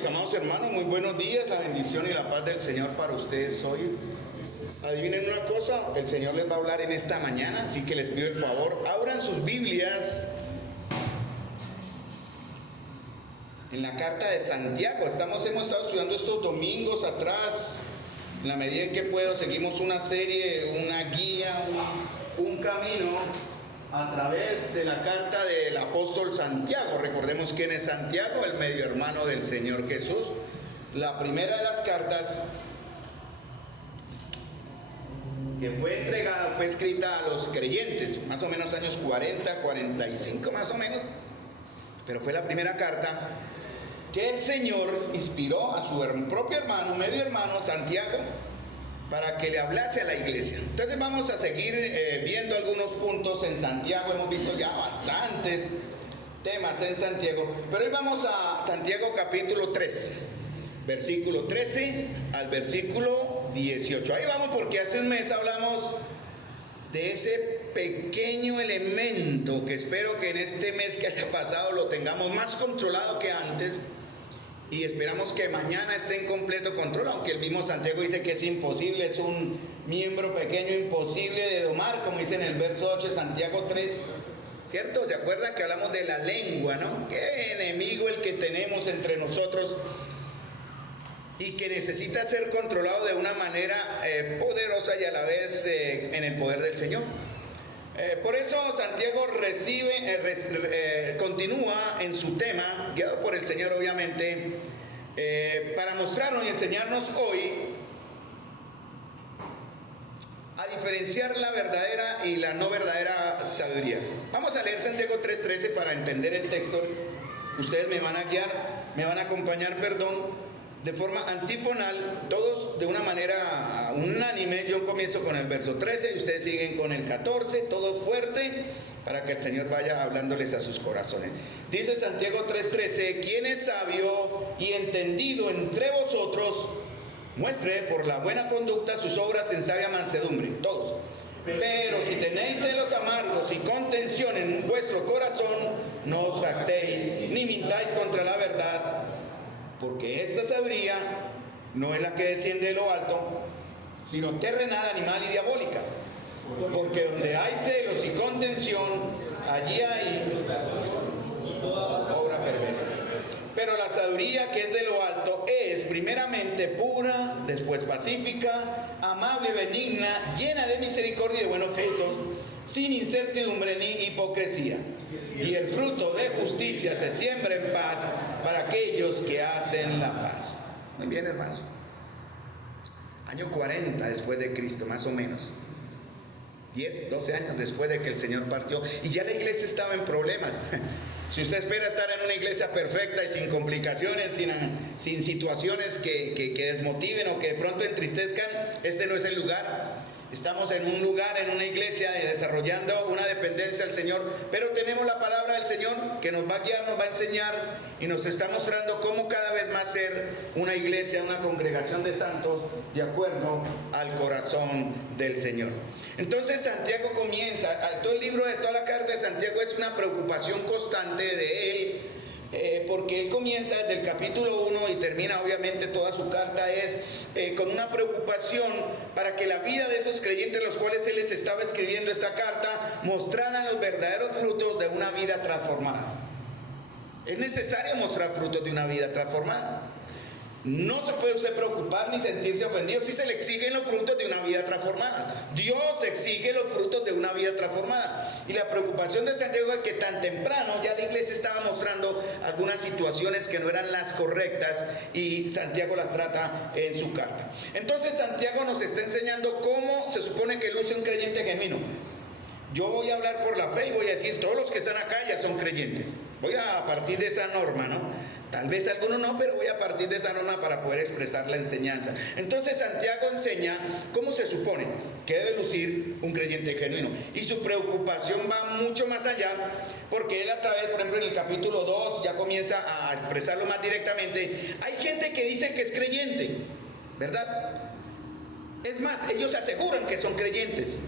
mis amados hermanos, muy buenos días, la bendición y la paz del Señor para ustedes hoy. Adivinen una cosa, el Señor les va a hablar en esta mañana, así que les pido el favor, abran sus Biblias en la carta de Santiago. Hemos estado estudiando estos domingos atrás, en la medida en que puedo, seguimos una serie, una guía, un camino a través de la carta del apóstol Santiago. Recordemos quién es Santiago, el medio hermano del Señor Jesús. La primera de las cartas que fue entregada, fue escrita a los creyentes, más o menos años 40, 45 más o menos, pero fue la primera carta que el Señor inspiró a su propio hermano, medio hermano, Santiago, para que le hablase a la iglesia. Entonces vamos a seguir viendo algunos puntos en Santiago. Hemos visto ya bastantes temas en Santiago, pero hoy vamos a Santiago capítulo 3, versículo 13 al versículo 18. Ahí vamos, porque hace un mes hablamos de ese pequeño elemento que espero que en este mes que haya pasado lo tengamos más controlado que antes. Y esperamos que mañana esté en completo control, aunque el mismo Santiago dice que es imposible, es un miembro pequeño imposible de domar, como dice en el verso 8 de Santiago 3, ¿cierto? ¿Se acuerdan que hablamos de la lengua, no? Qué enemigo el que tenemos entre nosotros y que necesita ser controlado de una manera poderosa y a la vez en el poder del Señor. Por eso Santiago continúa en su tema, guiado por el Señor obviamente, para mostrarnos y enseñarnos hoy a diferenciar la verdadera y la no verdadera sabiduría. Vamos a leer Santiago 3:13 para entender el texto. Ustedes me van a guiar, me van a acompañar, de forma antifonal, todos de una manera unánime. Yo comienzo con el verso 13 y ustedes siguen con el 14, todo fuerte, para que el Señor vaya hablándoles a sus corazones. Dice Santiago 3:13: ¿Quién es sabio y entendido entre vosotros? Muestre por la buena conducta sus obras en sabia mansedumbre. Todos. Pero si tenéis celos amargos y contención en vuestro corazón, no os jactéis ni mintáis contra la verdad, porque esta sabiduría no es la que desciende de lo alto, sino terrenal, animal y diabólica. Porque donde hay celos y contención, allí hay obra perversa. Pero la sabiduría que es de lo alto es primeramente pura, después pacífica, amable y benigna, llena de misericordia y de buenos frutos, sin incertidumbre ni hipocresía. Y el fruto de justicia se siembra en paz para aquellos que hacen la paz. Muy bien, hermanos. Año 40 después de Cristo, más o menos. 10, 12 años después de que el Señor partió. Y ya la iglesia estaba en problemas. Si usted espera estar en una iglesia perfecta y sin complicaciones, sin situaciones que desmotiven o que de pronto entristezcan, este no es el lugar. Estamos en un lugar, en una iglesia, desarrollando una dependencia al Señor, pero tenemos la palabra del Señor que nos va a guiar, nos va a enseñar y nos está mostrando cómo cada vez más ser una iglesia, una congregación de santos de acuerdo al corazón del Señor. Entonces Santiago comienza, todo el libro de toda la carta de Santiago es una preocupación constante de él, porque él comienza desde el capítulo 1 y termina obviamente toda su carta con una preocupación para que la vida de esos creyentes, los cuales él les estaba escribiendo esta carta, mostraran los verdaderos frutos de una vida transformada. Es necesario mostrar frutos de una vida transformada. No se puede usted preocupar ni sentirse ofendido si se le exigen los frutos de una vida transformada. Dios exige los frutos de una vida transformada. Y la preocupación de Santiago es que tan temprano ya la iglesia estaba mostrando algunas situaciones que no eran las correctas y Santiago las trata en su carta. Entonces Santiago nos está enseñando cómo se supone que luce un creyente genuino. Yo voy a hablar por la fe y voy a decir, todos los que están acá ya son creyentes. Voy a partir de esa norma, ¿no? Tal vez algunos no, pero voy a partir de esa norma para poder expresar la enseñanza. Entonces Santiago enseña cómo se supone que debe lucir un creyente genuino. Y su preocupación va mucho más allá, porque él a través, por ejemplo, en el capítulo 2 ya comienza a expresarlo más directamente. Hay gente que dice que es creyente, ¿verdad? Es más, ellos aseguran que son creyentes,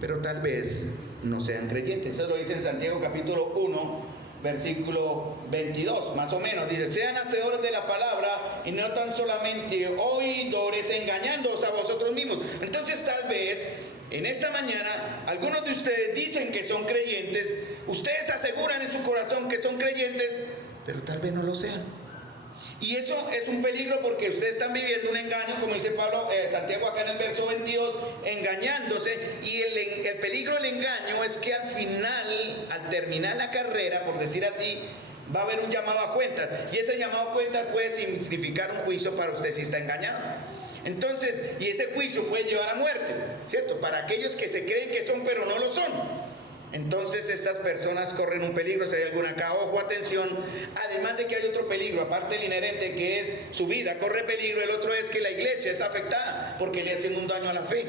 pero tal vez no sean creyentes. Eso lo dice en Santiago capítulo 1, versículo 22, más o menos. Dice, sean hacedores de la palabra y no tan solamente oidores, engañándoos a vosotros mismos. Entonces tal vez en esta mañana algunos de ustedes dicen que son creyentes, ustedes aseguran en su corazón que son creyentes, pero tal vez no lo sean. Y eso es un peligro porque ustedes están viviendo un engaño, como dice Santiago acá en el verso 22, engañándose. Y el peligro del engaño es que al final, al terminar la carrera, por decir así, va a haber un llamado a cuentas. Y ese llamado a cuentas puede significar un juicio para usted si está engañado. Entonces, y ese juicio puede llevar a muerte, ¿cierto? Para aquellos que se creen que son pero no lo son. Entonces estas personas corren un peligro. Si hay alguna acá, ojo, atención. Además de que hay otro peligro, aparte del inherente que es su vida corre peligro, el otro es que la iglesia es afectada porque le hacen un daño a la fe.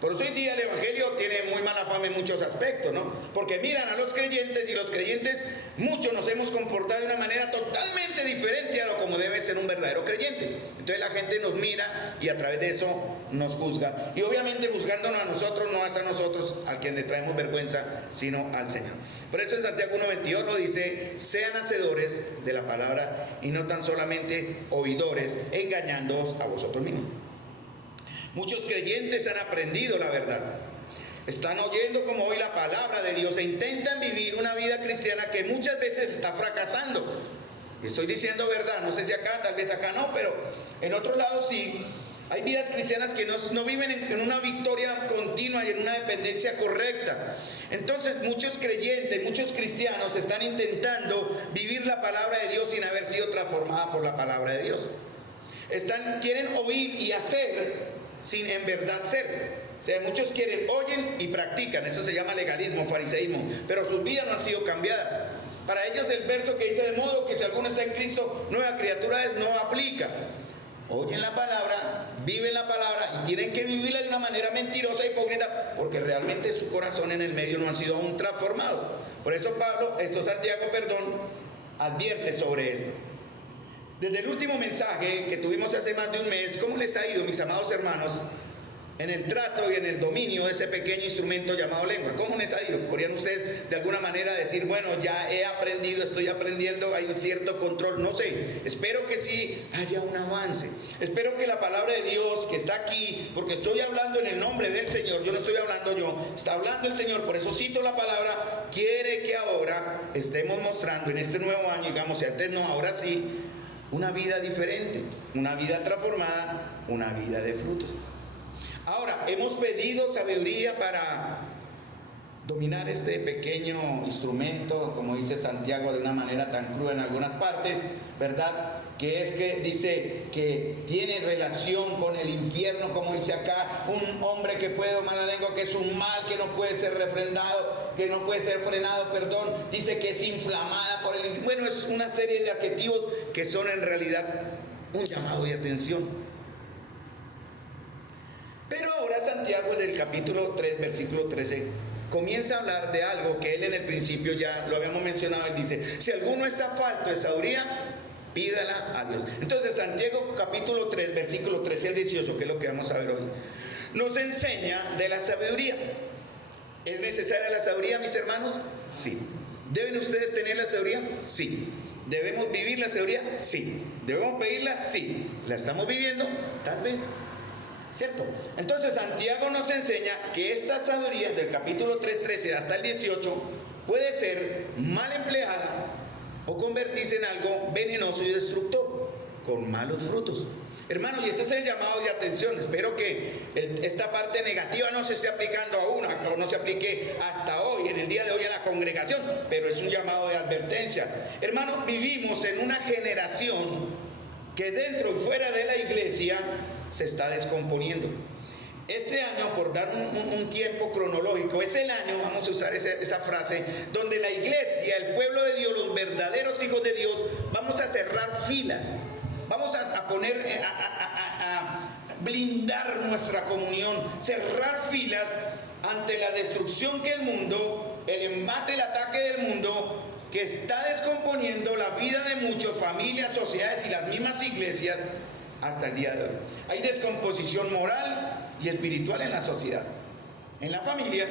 Por eso hoy día el evangelio tiene muy mala fama en muchos aspectos, ¿no? Porque miran a los creyentes y los creyentes, muchos nos hemos comportado de una manera totalmente diferente a lo como debe ser un verdadero creyente. Entonces la gente nos mira y a través de eso nos juzga. Y obviamente juzgándonos a nosotros, no es a nosotros al quien le traemos vergüenza, sino al Señor. Por eso en Santiago 1:21 dice, sean hacedores de la palabra y no tan solamente oidores, engañándoos a vosotros mismos. Muchos creyentes han aprendido la verdad. Están oyendo como hoy la palabra de Dios e intentan vivir una vida cristiana que muchas veces está fracasando. Estoy diciendo verdad, no sé si acá, tal vez acá no, pero en otros lados sí. Hay vidas cristianas que no viven en una victoria continua y en una dependencia correcta. Entonces muchos creyentes, muchos cristianos están intentando vivir la palabra de Dios sin haber sido transformada por la palabra de Dios. Quieren oír y hacer sin en verdad ser. O sea, muchos oyen y practican, eso se llama legalismo, fariseísmo, pero sus vidas no han sido cambiadas. Para ellos el verso que dice de modo que si alguno está en Cristo, nueva criatura es, no aplica. Oyen la palabra, viven la palabra y tienen que vivirla de una manera mentirosa e hipócrita porque realmente su corazón en el medio no ha sido aún transformado. Por eso Santiago, advierte sobre esto. Desde el último mensaje que tuvimos hace más de un mes, ¿cómo les ha ido, mis amados hermanos, en el trato y en el dominio de ese pequeño instrumento llamado lengua? ¿Cómo les ha ido? ¿Podrían ustedes de alguna manera decir, bueno, ya he aprendido, estoy aprendiendo, hay un cierto control? No sé, espero que sí haya un avance. Espero que la palabra de Dios que está aquí, porque estoy hablando en el nombre del Señor, yo no estoy hablando yo, está hablando el Señor, por eso cito la palabra, quiere que ahora estemos mostrando en este nuevo año, digamos, si antes no, ahora sí, una vida diferente, una vida transformada, una vida de frutos. Ahora, hemos pedido sabiduría para dominar este pequeño instrumento, como dice Santiago de una manera tan cruda en algunas partes, ¿verdad? Que es que dice que tiene relación con el infierno, como dice acá, un hombre que puede domar la lengua, que es un mal que no puede ser refrendado, que no puede ser frenado, dice que es inflamada por el infierno. Bueno, es una serie de adjetivos que son en realidad un llamado de atención. Pero ahora Santiago en el capítulo 3, versículo 13, comienza a hablar de algo que él en el principio ya lo habíamos mencionado. Él dice, si alguno está falto de sabiduría, pídala a Dios. Entonces Santiago capítulo 3, versículo 13 al 18, que es lo que vamos a ver hoy, nos enseña de la sabiduría. ¿Es necesaria la sabiduría, mis hermanos? Sí. ¿Deben ustedes tener la sabiduría? Sí. ¿Debemos vivir la sabiduría? Sí. ¿Debemos pedirla? Sí. ¿La estamos viviendo? Tal vez. ¿Cierto? Entonces Santiago nos enseña que esta sabiduría del capítulo 3, 13 hasta el 18 puede ser mal empleada o convertirse en algo venenoso y destructor, con malos frutos. Hermanos, y este es el llamado de atención. Espero que esta parte negativa no se esté aplicando aún, o no se aplique hasta hoy, en el día de hoy a la congregación, pero es un llamado de advertencia. Hermanos, vivimos en una generación que dentro y fuera de la iglesia se está descomponiendo. Este año, por dar un tiempo cronológico, es el año, vamos a usar esa frase, donde la iglesia, el pueblo de Dios, los verdaderos hijos de Dios, vamos a cerrar filas, vamos a poner, a blindar nuestra comunión, cerrar filas ante la destrucción que el mundo, el embate, el ataque del mundo, que está descomponiendo la vida de muchas familias, sociedades y las mismas iglesias hasta el día de hoy. Hay descomposición moral y espiritual en la sociedad, en la familia,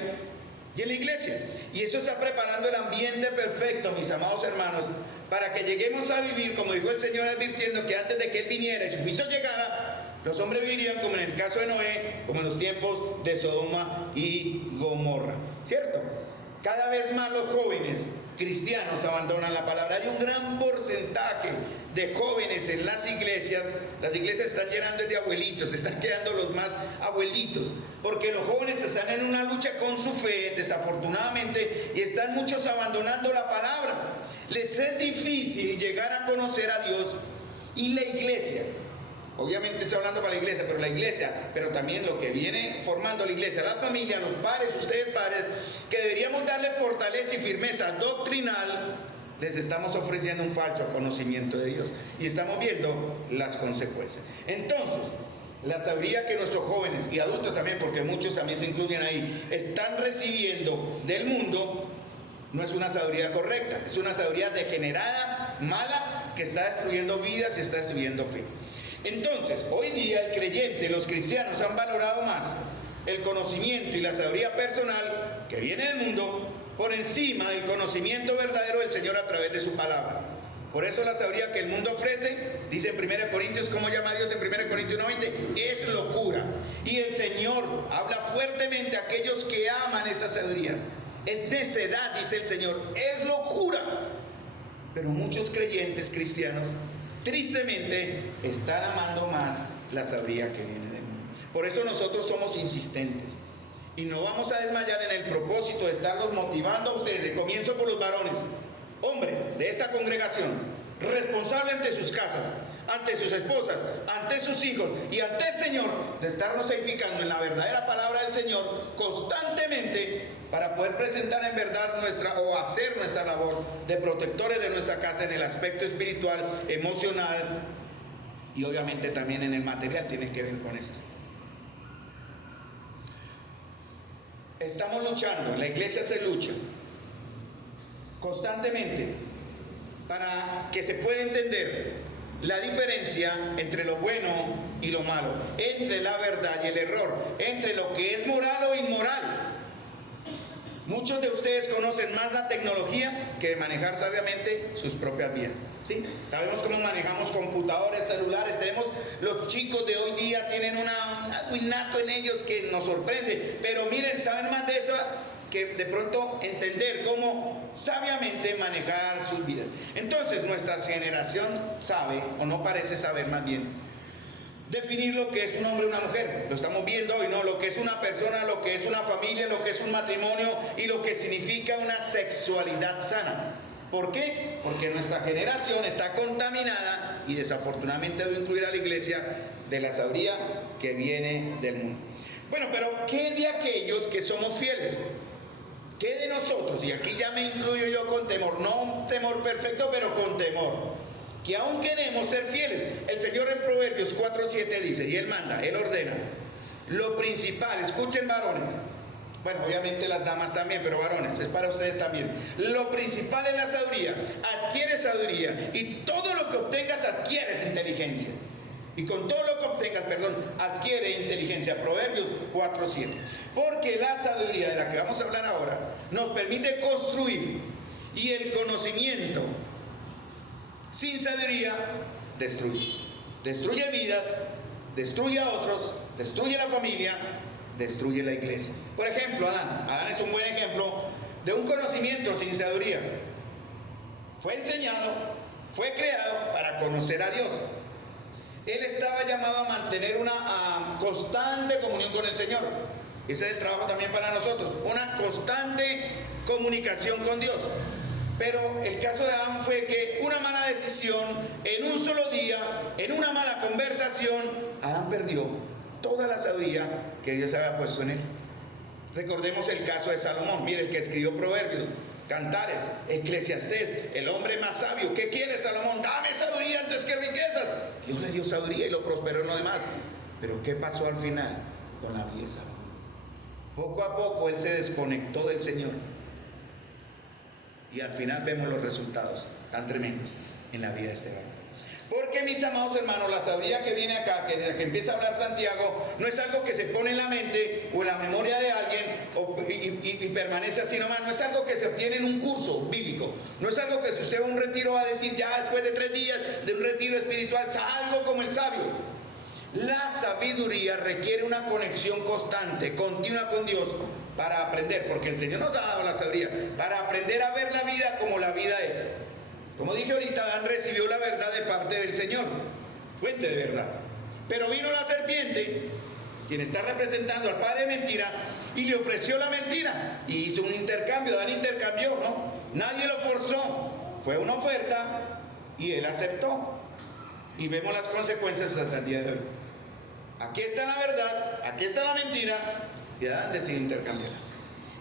y en la iglesia. Y eso está preparando el ambiente perfecto, mis amados hermanos, para que lleguemos a vivir, como dijo el Señor advirtiendo que antes de que Él viniera y su juicio llegara, los hombres vivirían como en el caso de Noé, como en los tiempos de Sodoma y Gomorra. ¿Cierto? Cada vez más los jóvenes cristianos abandonan la palabra. Hay un gran porcentaje de jóvenes en las iglesias. Las iglesias están llenando de abuelitos, están quedando los más abuelitos, porque los jóvenes están en una lucha con su fe, desafortunadamente, y están muchos abandonando la palabra. Les es difícil llegar a conocer a Dios. Y la iglesia, obviamente estoy hablando para la iglesia, pero también lo que viene formando la iglesia, la familia, los padres, ustedes padres, que deberíamos darle fortaleza y firmeza doctrinal, les estamos ofreciendo un falso conocimiento de Dios y estamos viendo las consecuencias. Entonces, la sabiduría que nuestros jóvenes y adultos también, porque muchos también se incluyen ahí, están recibiendo del mundo, no es una sabiduría correcta, es una sabiduría degenerada, mala, que está destruyendo vidas y está destruyendo fe. Entonces, hoy día el creyente, los cristianos han valorado más el conocimiento y la sabiduría personal que viene del mundo por encima del conocimiento verdadero del Señor a través de su palabra. Por eso la sabiduría que el mundo ofrece, dice en 1 Corintios, ¿cómo llama Dios en 1 Corintios 1:20? Es locura. Y el Señor habla fuertemente a aquellos que aman esa sabiduría. Es necedad, dice el Señor, es locura. Pero muchos creyentes cristianos, tristemente, están amando más la sabiduría que viene del mundo. Por eso nosotros somos insistentes. Y no vamos a desmayar en el propósito de estarlos motivando a ustedes. Comienzo por los varones, hombres de esta congregación, responsables ante sus casas, ante sus esposas, ante sus hijos y ante el Señor, de estarnos edificando en la verdadera palabra del Señor constantemente, para poder presentar en verdad hacer nuestra labor de protectores de nuestra casa en el aspecto espiritual, emocional y obviamente también en el material. Tiene que ver con esto. Estamos luchando, la iglesia se lucha constantemente para que se pueda entender la diferencia entre lo bueno y lo malo, entre la verdad y el error, entre lo que es moral o inmoral. Muchos de ustedes conocen más la tecnología que de manejar sabiamente sus propias vidas. ¿Sí? Sabemos cómo manejamos computadores, celulares. Los chicos de hoy día tienen algo innato en ellos que nos sorprende. Pero miren, saben más de eso que de pronto entender cómo sabiamente manejar sus vidas. Entonces nuestra generación sabe, o no parece saber más bien, definir lo que es un hombre y una mujer. Lo estamos viendo hoy, ¿no? Lo que es una persona, lo que es una familia, lo que es un matrimonio y lo que significa una sexualidad sana. ¿Por qué? Porque nuestra generación está contaminada, y desafortunadamente debo incluir a la iglesia, de la sabiduría que viene del mundo. Bueno, pero ¿qué de aquellos que somos fieles? ¿Qué de nosotros? Y aquí ya me incluyo yo con temor, no un temor perfecto, pero con temor, que aún queremos ser fieles. El Señor en Proverbios 4:7 dice, y Él manda, Él ordena, lo principal, escuchen varones, bueno, obviamente las damas también, pero varones, es para ustedes también. Lo principal es la sabiduría. Adquiere sabiduría y todo lo que obtengas adquieres inteligencia. Y con todo lo que obtengas, adquiere inteligencia. Proverbios 4:7. Porque la sabiduría de la que vamos a hablar ahora nos permite construir, y el conocimiento sin sabiduría destruye. Destruye vidas, destruye a otros, destruye la familia, destruye la iglesia. Por ejemplo, Adán es un buen ejemplo de un conocimiento sin sabiduría. Fue enseñado, fue creado para conocer a Dios. Él estaba llamado a mantener una constante comunión con el Señor. Ese es el trabajo también para nosotros, una constante comunicación con Dios. Pero el caso de Adán fue que una mala decisión, en un solo día, en una mala conversación, Adán perdió toda la sabiduría que Dios había puesto en él. Recordemos el caso de Salomón, mire, el que escribió Proverbios, Cantares, Eclesiastés, el hombre más sabio. ¿Qué quiere Salomón? Dame sabiduría antes que riquezas. Dios le dio sabiduría y lo prosperó en lo demás. Pero ¿qué pasó al final con la vida de Salomón? Poco a poco él se desconectó del Señor. Y al final vemos los resultados tan tremendos en la vida de este varón. Porque, mis amados hermanos, la sabiduría que viene acá, que empieza a hablar Santiago, no es algo que se pone en la mente o en la memoria de alguien y permanece así nomás. No es algo que se obtiene en un curso bíblico. No es algo que si usted va a un retiro va a decir ya después de 3 días de un retiro espiritual, salgo como el sabio. La sabiduría requiere una conexión constante, continua con Dios para aprender, porque el Señor nos ha dado la sabiduría, para aprender a ver la vida como la vida es. Como dije ahorita, Adán recibió la verdad de parte del Señor, fuente de verdad. Pero vino la serpiente, quien está representando al padre de mentira, y le ofreció la mentira. Y hizo un intercambio, Adán intercambió, ¿no? Nadie lo forzó, fue una oferta y él aceptó. Y vemos las consecuencias hasta el día de hoy. Aquí está la verdad, aquí está la mentira, y Adán decide intercambiarla.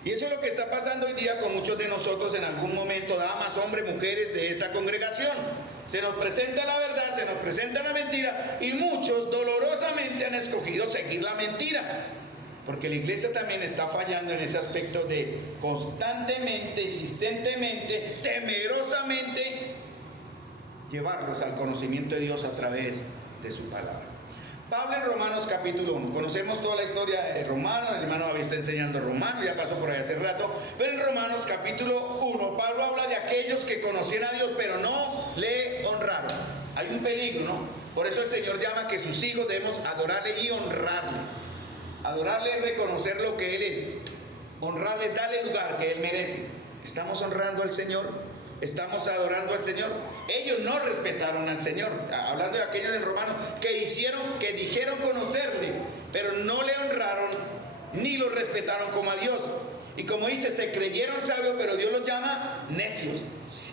Y eso es lo que está pasando hoy día con muchos de nosotros en algún momento, damas, hombres, mujeres de esta congregación. Se nos presenta la verdad, se nos presenta la mentira, y muchos dolorosamente han escogido seguir la mentira. Porque la iglesia también está fallando en ese aspecto de constantemente, insistentemente, temerosamente llevarlos al conocimiento de Dios a través de su palabra. Pablo en Romanos capítulo 1, conocemos toda la historia de Romanos, el hermano David está enseñando Romanos, ya pasó por ahí hace rato, pero en Romanos capítulo 1, Pablo habla de aquellos que conocían a Dios, pero no le honraron. Hay un peligro, ¿no? Por eso el Señor llama que sus hijos debemos adorarle y honrarle. Adorarle es reconocer lo que Él es, honrarle, darle lugar que Él merece. ¿Estamos honrando al Señor? ¿Estamos adorando al Señor? Ellos no respetaron al Señor, hablando de aquellos de Romanos que dijeron conocerle, pero no le honraron ni lo respetaron como a Dios. Y como dice, se creyeron sabios, pero Dios los llama necios.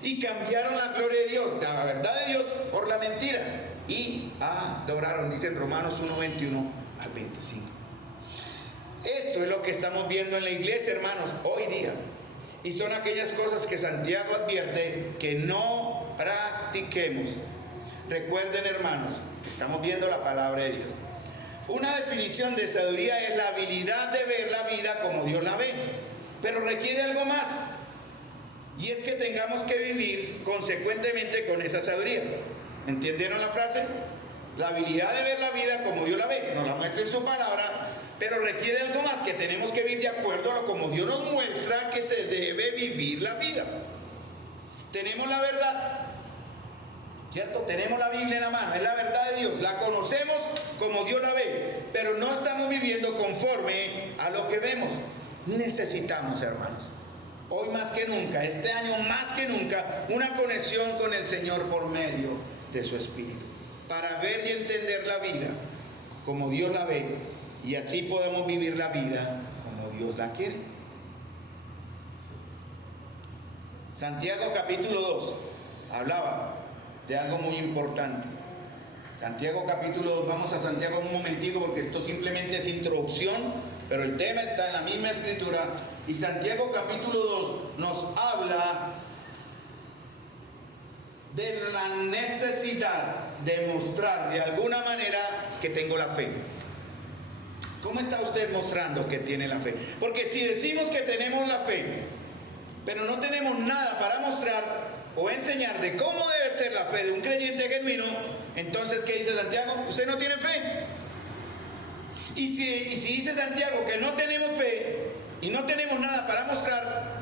Y cambiaron la gloria de Dios, la verdad de Dios, por la mentira. Y adoraron, dice en Romanos 1:21 al 25. Eso es lo que estamos viendo en la iglesia, hermanos, hoy día. Y son aquellas cosas que Santiago advierte que no practiquemos. Recuerden, hermanos, estamos viendo la palabra de Dios. Una definición de sabiduría es la habilidad de ver la vida como Dios la ve, pero requiere algo más. Y es que tengamos que vivir consecuentemente con esa sabiduría. ¿Entendieron la frase? La habilidad de ver la vida como Dios la ve, nos la muestra en su palabra, pero requiere algo más, que tenemos que vivir de acuerdo a lo como Dios nos muestra que se debe vivir la vida. Tenemos la verdad, ¿cierto? Tenemos la Biblia en la mano, es la verdad de Dios, la conocemos como Dios la ve, pero no estamos viviendo conforme a lo que vemos. Necesitamos, hermanos, hoy más que nunca, este año más que nunca, una conexión con el Señor por medio de su Espíritu, para ver y entender la vida como Dios la ve, y así podemos vivir la vida como Dios la quiere. Santiago capítulo 2 hablaba de algo muy importante. Santiago capítulo 2, vamos a Santiago un momentico porque esto simplemente es introducción, pero el tema está en la misma escritura. Y Santiago capítulo 2 nos habla de la necesidad de mostrar de alguna manera que tengo la fe. ¿Cómo está usted mostrando que tiene la fe? Porque si decimos que tenemos la fe, pero no tenemos nada para mostrar o enseñar de cómo debe ser la fe de un creyente genuino, entonces, ¿qué dice Santiago? Usted no tiene fe. Y si dice Santiago que no tenemos fe y no tenemos nada para mostrar,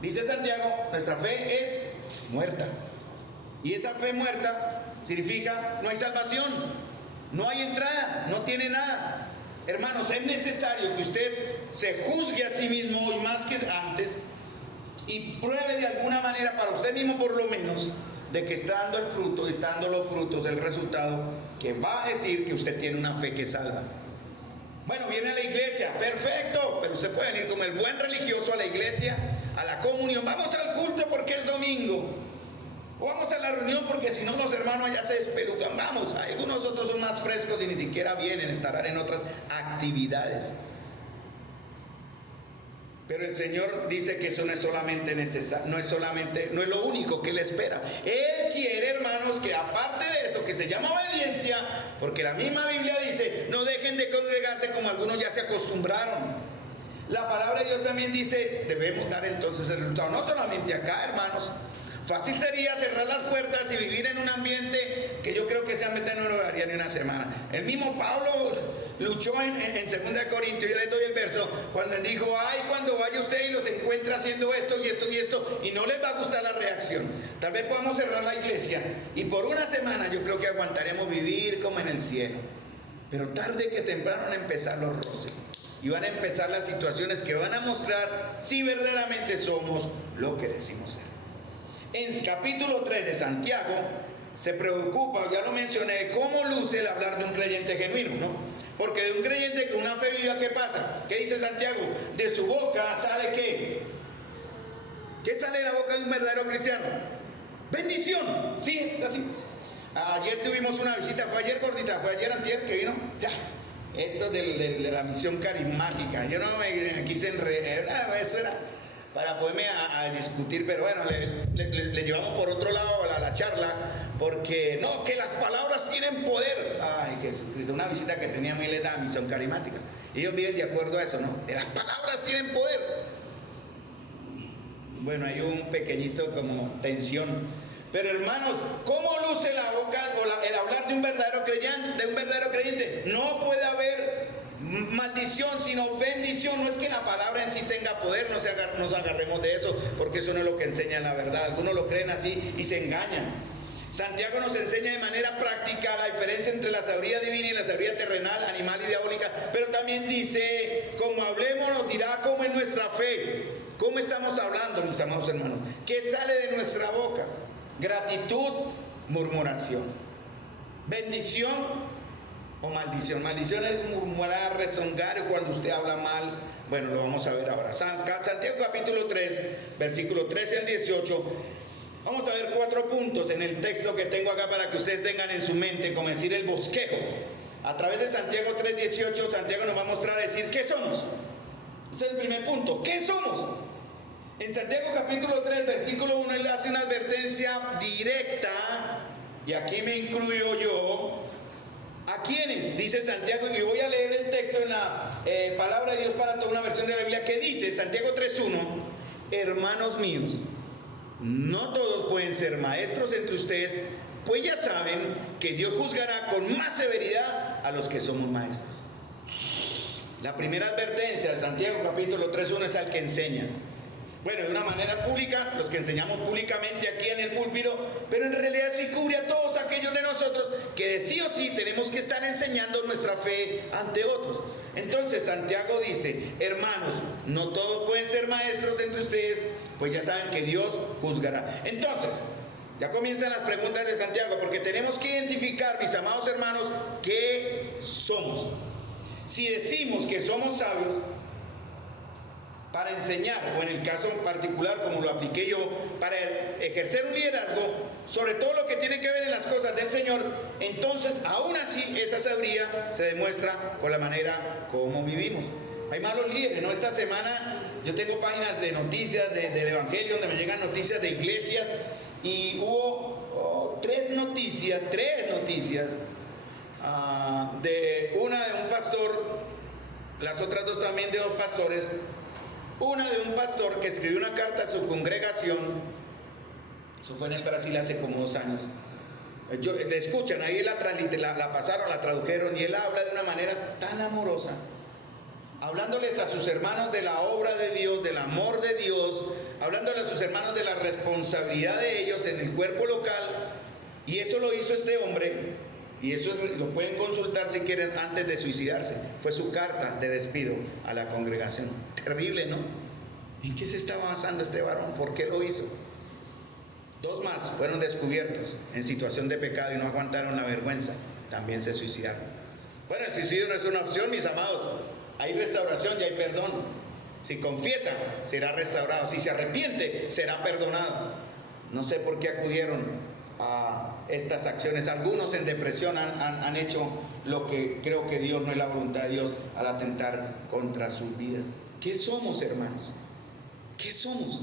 dice Santiago, nuestra fe es muerta. Y esa fe muerta significa no hay salvación, no hay entrada, no tiene nada. Hermanos, es necesario que usted se juzgue a sí mismo hoy más que antes y pruebe de alguna manera para usted mismo por lo menos de que está dando el fruto, está dando los frutos, el resultado que va a decir que usted tiene una fe que salva. Bueno, viene a la iglesia, perfecto, pero usted puede venir como el buen religioso a la iglesia, a la comunión, vamos al culto porque es domingo. O vamos a la reunión porque si no los hermanos ya se despelucan. Vamos, algunos otros son más frescos y ni siquiera vienen, estarán en otras actividades. Pero el Señor dice que eso no es solamente necesario, no es lo único que Él espera. Él quiere, hermanos, que aparte de eso, que se llama obediencia, porque la misma Biblia dice, no dejen de congregarse como algunos ya se acostumbraron. La palabra de Dios también dice, debemos dar entonces el resultado, no solamente acá, hermanos, Fácil sería cerrar las puertas y vivir en un ambiente que yo creo que ese ambiente no lo haría ni una semana. El mismo Pablo luchó en 2 Corintios, yo les doy el verso, cuando él dijo, ay, cuando vaya usted y los encuentra haciendo esto y esto y esto, y no les va a gustar la reacción. Tal vez podamos cerrar la iglesia y por una semana yo creo que aguantaremos vivir como en el cielo. Pero tarde que temprano van a empezar los roces y van a empezar las situaciones que van a mostrar si verdaderamente somos lo que decimos ser. En capítulo 3 de Santiago se preocupa, ya lo mencioné, cómo luce el hablar de un creyente genuino, ¿no? Porque de un creyente con una fe viva, ¿qué pasa? ¿Qué dice Santiago? De su boca sale ¿qué? ¿Qué sale de la boca de un verdadero cristiano? Bendición, sí, es así. Ayer tuvimos una visita, fue ayer gordita, fue ayer antier que vino, ya. Esto de la misión carismática, yo no me quise enredar, eso era para poderme a discutir, pero bueno, le llevamos por otro lado la charla, porque no, que las palabras tienen poder. Ay, Jesucristo, una visita que tenía Milena, misión carismática, y ellos viven de acuerdo a eso, ¿no? Que las palabras tienen poder. Bueno, hay un pequeñito como tensión, pero hermanos, ¿cómo luce la boca o el hablar de un verdadero creyente? No puede haber maldición, sino bendición. No es que la palabra en sí tenga poder, no nos agarremos de eso, porque eso no es lo que enseña la verdad. Algunos lo creen así y se engañan. Santiago nos enseña de manera práctica la diferencia entre la sabiduría divina y la sabiduría terrenal, animal y diabólica, pero también dice, como hablemos nos dirá cómo es nuestra fe, cómo estamos hablando, mis amados hermanos, qué sale de nuestra boca. Gratitud, murmuración, bendición o maldición. Maldición es murmurar, rezongar, cuando usted habla mal. Bueno, lo vamos a ver ahora. Santiago capítulo 3, versículo 13 al 18. Vamos a ver 4 puntos en el texto que tengo acá para que ustedes tengan en su mente, como decir el bosquejo. A través de Santiago 3, 18, Santiago nos va a mostrar a decir ¿qué somos? Ese es el primer punto. ¿Qué somos? En Santiago capítulo 3, versículo 1, él hace una advertencia directa, y aquí me incluyo yo. ¿A quiénes? Dice Santiago, y voy a leer el texto en la palabra de Dios para toda una versión de la Biblia, que dice, Santiago 3:1, hermanos míos, no todos pueden ser maestros entre ustedes, pues ya saben que Dios juzgará con más severidad a los que somos maestros. La primera advertencia de Santiago capítulo 3:1 es al que enseña. Bueno, de una manera pública, los que enseñamos públicamente aquí en el púlpito, pero en realidad sí cubre a todos aquellos de nosotros que de sí o sí tenemos que estar enseñando nuestra fe ante otros. Entonces Santiago dice, hermanos, no todos pueden ser maestros entre ustedes, pues ya saben que Dios juzgará. Entonces, ya comienzan las preguntas de Santiago, porque tenemos que identificar, mis amados hermanos, qué somos. Si decimos que somos sabios para enseñar, o en el caso particular como lo apliqué yo, para ejercer un liderazgo sobre todo lo que tiene que ver en las cosas del Señor, entonces aún así esa sabiduría se demuestra con la manera como vivimos. Hay malos líderes, ¿no? Esta semana yo tengo páginas de noticias del Evangelio donde me llegan noticias de iglesias, y hubo tres noticias, de una de un pastor, las otras dos también de dos pastores. Una de un pastor que escribió una carta a su congregación, eso fue en el Brasil hace como 2 años. Le escuchan, ahí la pasaron, la tradujeron, y él habla de una manera tan amorosa, hablándoles a sus hermanos de la obra de Dios, del amor de Dios, hablándoles a sus hermanos de la responsabilidad de ellos en el cuerpo local. Y eso lo hizo este hombre, y eso lo pueden consultar si quieren antes de suicidarse. Fue su carta de despido a la congregación. Terrible, ¿no? ¿En qué se estaba basando este varón? ¿Por qué lo hizo? 2 más fueron descubiertos en situación de pecado y no aguantaron la vergüenza. También se suicidaron. Bueno, el suicidio no es una opción, mis amados. Hay restauración y hay perdón. Si confiesa, será restaurado. Si se arrepiente, será perdonado. No sé por qué acudieron a estas acciones. Algunos en depresión han hecho lo que creo que Dios no es la voluntad de Dios al atentar contra sus vidas. ¿Qué somos, hermanos? ¿Qué somos?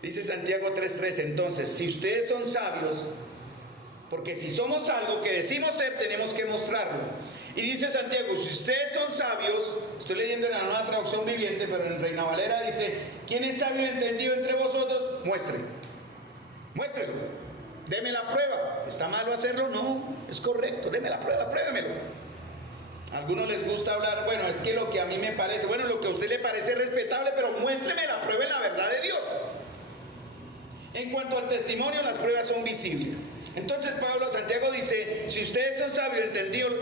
Dice Santiago 3:3, entonces, si ustedes son sabios, porque si somos algo que decimos ser, tenemos que mostrarlo. Y dice Santiago, si ustedes son sabios, estoy leyendo en la Nueva Traducción Viviente, pero en Reina Valera dice, ¿quién es sabio y entendido entre vosotros? muéstrelo, deme la prueba. ¿Está malo hacerlo? No, es correcto, deme la prueba, pruébemelo. A algunos les gusta hablar, bueno, es que lo que a mí me parece, bueno, lo que a usted le parece respetable, pero muéstreme la prueba en la verdad de Dios. En cuanto al testimonio, las pruebas son visibles. Entonces Santiago dice, si ustedes son sabios,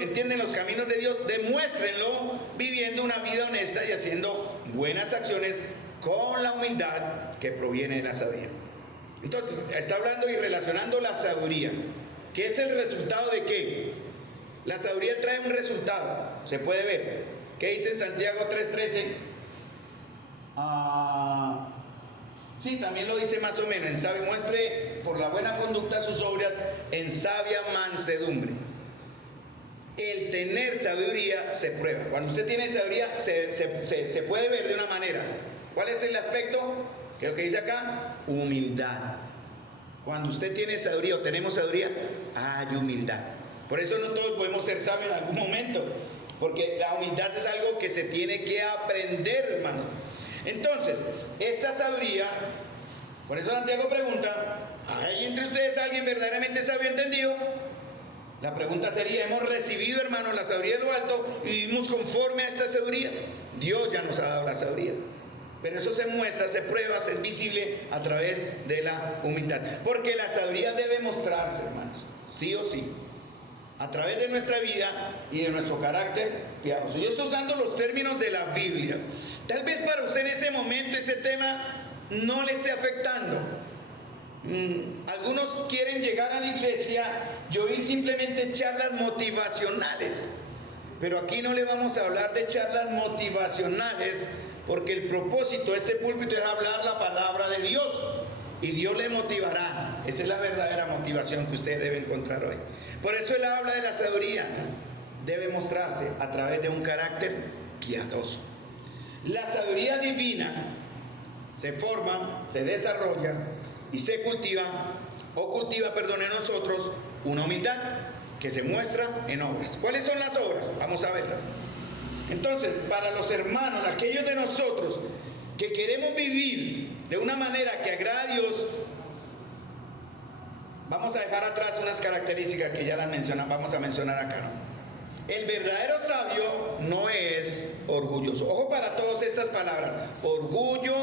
entienden los caminos de Dios, demuéstrenlo viviendo una vida honesta y haciendo buenas acciones con la humildad que proviene de la sabiduría. Entonces, está hablando y relacionando la sabiduría, que es el resultado de qué. La sabiduría trae un resultado, se puede ver. ¿Qué dice en Santiago 3:13? Sí, también lo dice más o menos, en sabio, muestre por la buena conducta sus obras en sabia mansedumbre. El tener sabiduría se prueba. Cuando usted tiene sabiduría se puede ver de una manera. ¿Cuál es el aspecto? ¿Qué es lo que dice acá? Humildad. Cuando usted tiene sabiduría o tenemos sabiduría, hay humildad. Por eso no todos podemos ser sabios en algún momento, porque la humildad es algo que se tiene que aprender, hermanos. Entonces, esta sabiduría, por eso Santiago pregunta, ¿hay entre ustedes alguien verdaderamente sabio entendido? La pregunta sería, ¿hemos recibido, hermanos, la sabiduría de lo alto y vivimos conforme a esta sabiduría? Dios ya nos ha dado la sabiduría, pero eso se muestra, se prueba, se es visible a través de la humildad, porque la sabiduría debe mostrarse, hermanos, sí o sí, a través de nuestra vida y de nuestro carácter piadoso. Yo estoy usando los términos de la Biblia. Tal vez para usted en este momento este tema no le esté afectando. Algunos quieren llegar a la iglesia y oír simplemente charlas motivacionales, pero aquí no le vamos a hablar de charlas motivacionales, porque el propósito de este púlpito es hablar la palabra de Dios y Dios le motivará. Esa es la verdadera motivación que usted debe encontrar hoy. Por eso él habla de la sabiduría, debe mostrarse a través de un carácter piadoso. La sabiduría divina se forma, se desarrolla y se cultiva en nosotros una humildad que se muestra en obras. ¿Cuáles son las obras? Vamos a verlas. Entonces, para los hermanos, aquellos de nosotros que queremos vivir de una manera que agrada a Dios, vamos a dejar atrás unas características que ya las vamos a mencionar acá, ¿no? El verdadero sabio no es orgulloso. Ojo para todas estas palabras: orgullo,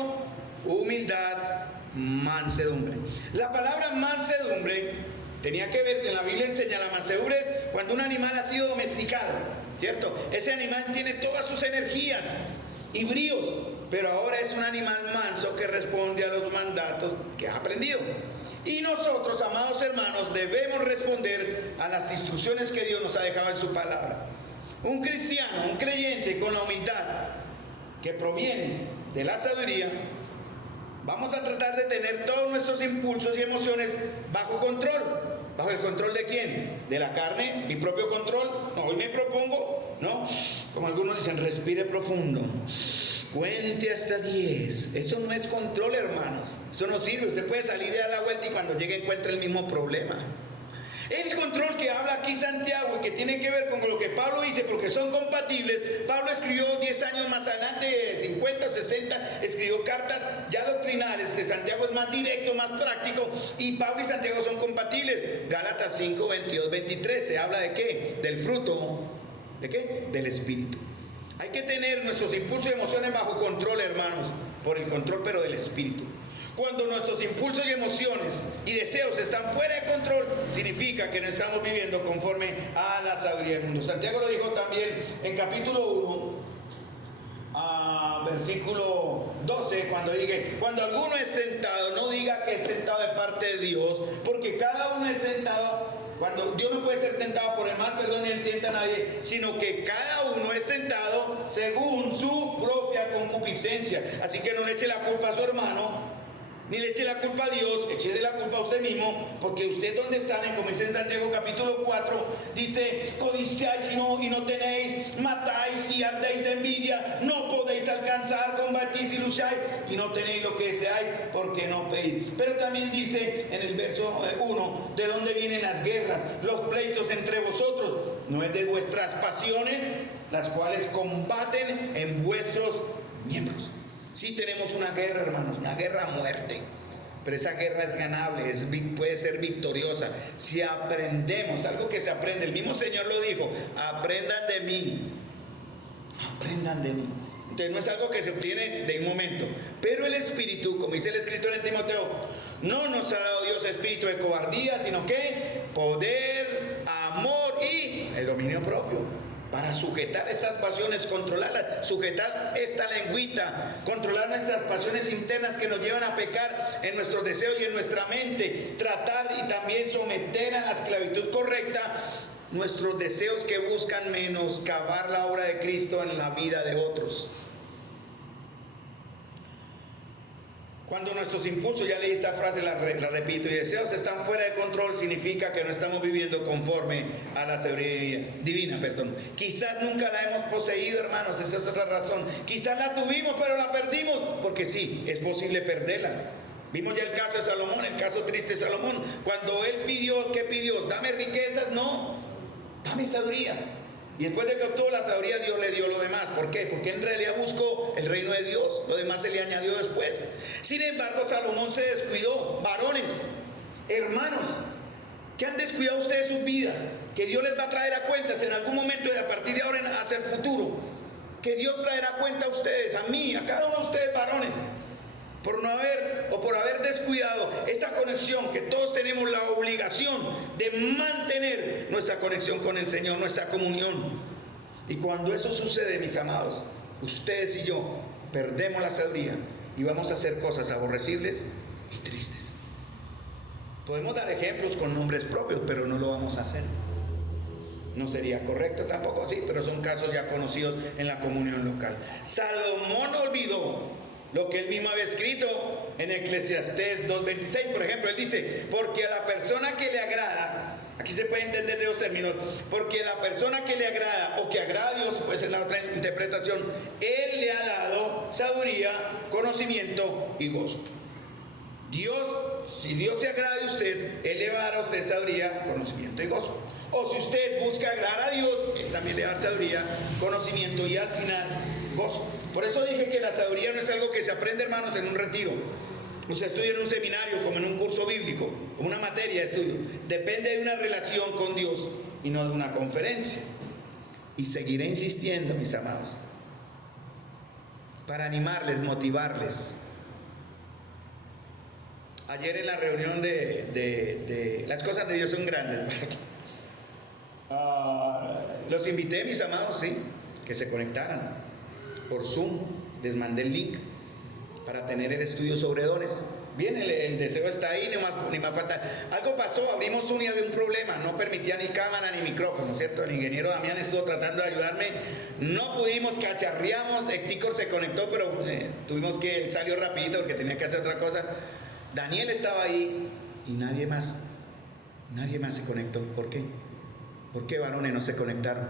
humildad, mansedumbre. La palabra mansedumbre tenía que ver, en la Biblia enseña, la mansedumbre es cuando un animal ha sido domesticado, ¿cierto? Ese animal tiene todas sus energías y bríos, pero ahora es un animal manso que responde a los mandatos que ha aprendido. Y nosotros, amados hermanos, debemos responder a las instrucciones que Dios nos ha dejado en su palabra. Un cristiano, un creyente con la humildad que proviene de la sabiduría, vamos a tratar de tener todos nuestros impulsos y emociones bajo control. ¿Bajo el control de quién? ¿De la carne? ¿Mi propio control? No, hoy me propongo, ¿no? Como algunos dicen, respire profundo, cuente hasta 10. Eso no es control, hermanos. Eso no sirve. Usted puede salir y dar la vuelta y cuando llegue encuentra el mismo problema. El control que habla aquí Santiago y que tiene que ver con lo que Pablo dice, porque son compatibles. Pablo escribió 10 años más adelante, 50 o 60, escribió cartas ya doctrinales, que Santiago es más directo, más práctico, y Pablo y Santiago son compatibles. Gálatas 5, 22, 23, se habla de ¿qué? Del fruto, ¿de qué? Del Espíritu. Hay que tener nuestros impulsos y emociones bajo control, hermanos, por el control pero del Espíritu. Cuando nuestros impulsos y emociones y deseos están fuera de control, significa que no estamos viviendo conforme a la sabiduría del mundo. Santiago lo dijo también en capítulo 1, versículo 12, cuando alguno es tentado, no diga que es tentado de parte de Dios, porque cada uno es tentado. Cuando Dios no puede ser tentado por el mal, perdón, ni él tienta a nadie, sino que cada uno es tentado según su propia concupiscencia. Así que no le eche la culpa a su hermano, ni le eche la culpa a Dios, eche la culpa a usted mismo, porque usted donde salen, como dice en Santiago capítulo 4, dice: codiciáis y no tenéis, matáis y ardéis de envidia, no podéis alcanzar, combatís y lucháis y no tenéis lo que deseáis porque no pedís. Pero también dice en el verso 1, ¿de dónde vienen las guerras, los pleitos entre vosotros? ¿No es de vuestras pasiones, las cuales combaten en vuestros miembros? Sí tenemos una guerra, hermanos, una guerra a muerte. pero esa guerra es ganable, puede ser victoriosa. Si aprendemos, algo que se aprende, el mismo Señor lo dijo, aprendan de mí, aprendan de mí. Entonces no es algo que se obtiene de un momento, pero el Espíritu, como dice el escritor en Timoteo, no nos ha dado Dios espíritu de cobardía, sino que poder, amor y el dominio propio. Para sujetar estas pasiones, controlarlas, sujetar esta lengüita, controlar nuestras pasiones internas que nos llevan a pecar en nuestros deseos y en nuestra mente, tratar y también someter a la esclavitud correcta nuestros deseos que buscan menoscabar la obra de Cristo en la vida de otros. Cuando nuestros impulsos, ya leí esta frase, la repito, y deseos están fuera de control, significa que no estamos viviendo conforme a la sabiduría divina. Quizás nunca la hemos poseído, hermanos, esa es otra razón. Quizás la tuvimos, pero la perdimos, porque sí, es posible perderla. Vimos ya el caso de Salomón, el caso triste de Salomón. Cuando él pidió, ¿qué pidió? Dame riquezas, no, dame sabiduría. Y después de que obtuvo la sabiduría, Dios le dio lo demás. ¿Por qué? Porque en realidad buscó el reino de Dios. Lo demás se le añadió después. Sin embargo, Salomón se descuidó. Varones, hermanos, que han descuidado ustedes sus vidas, que Dios les va a traer a cuentas en algún momento y a partir de ahora hacia el futuro. Que Dios traerá cuenta a ustedes, a mí, a cada uno de ustedes, varones, por no haber o por haber descuidado esa conexión que todos tenemos la obligación de mantener nuestra conexión con el Señor, nuestra comunión. Y cuando eso sucede, mis amados, ustedes y yo perdemos la sabiduría y vamos a hacer cosas aborrecibles y tristes. Podemos dar ejemplos con nombres propios, pero no lo vamos a hacer. No sería correcto tampoco, sí, pero son casos ya conocidos en la comunión local. Salomón olvidó lo que él mismo había escrito en Eclesiastés 2:26, por ejemplo. Él dice, porque a la persona que le agrada, aquí se puede entender de dos términos, porque la persona que le agrada o que agrada a Dios, puede ser la otra interpretación, Él le ha dado sabiduría, conocimiento y gozo. Dios, si Dios se agrada de usted, Él le va a dar a usted sabiduría, conocimiento y gozo. O si usted busca agradar a Dios, Él también le va a dar sabiduría, conocimiento y al final gozo. Por eso dije que la sabiduría no es algo que se aprende, hermanos, en un retiro. Usted estudia en un seminario, como en un curso bíblico, como una materia de estudio. Depende de una relación con Dios y no de una conferencia. Y seguiré insistiendo, mis amados, para animarles, motivarles. Ayer en la reunión de las cosas de Dios son grandes. Los invité, mis amados, sí, que se conectaran por Zoom. Les mandé el link para tener el estudio sobre dones. Bien, el deseo está ahí, ni más falta. Algo pasó, abrimos y había un problema, no permitía ni cámara ni micrófono, ¿cierto? El ingeniero Damián estuvo tratando de ayudarme, no pudimos, cacharreamos, Ticor se conectó, pero tuvimos que, salió rapidito porque tenía que hacer otra cosa. Daniel estaba ahí y nadie más se conectó. ¿Por qué? ¿Por qué, varones, no se conectaron?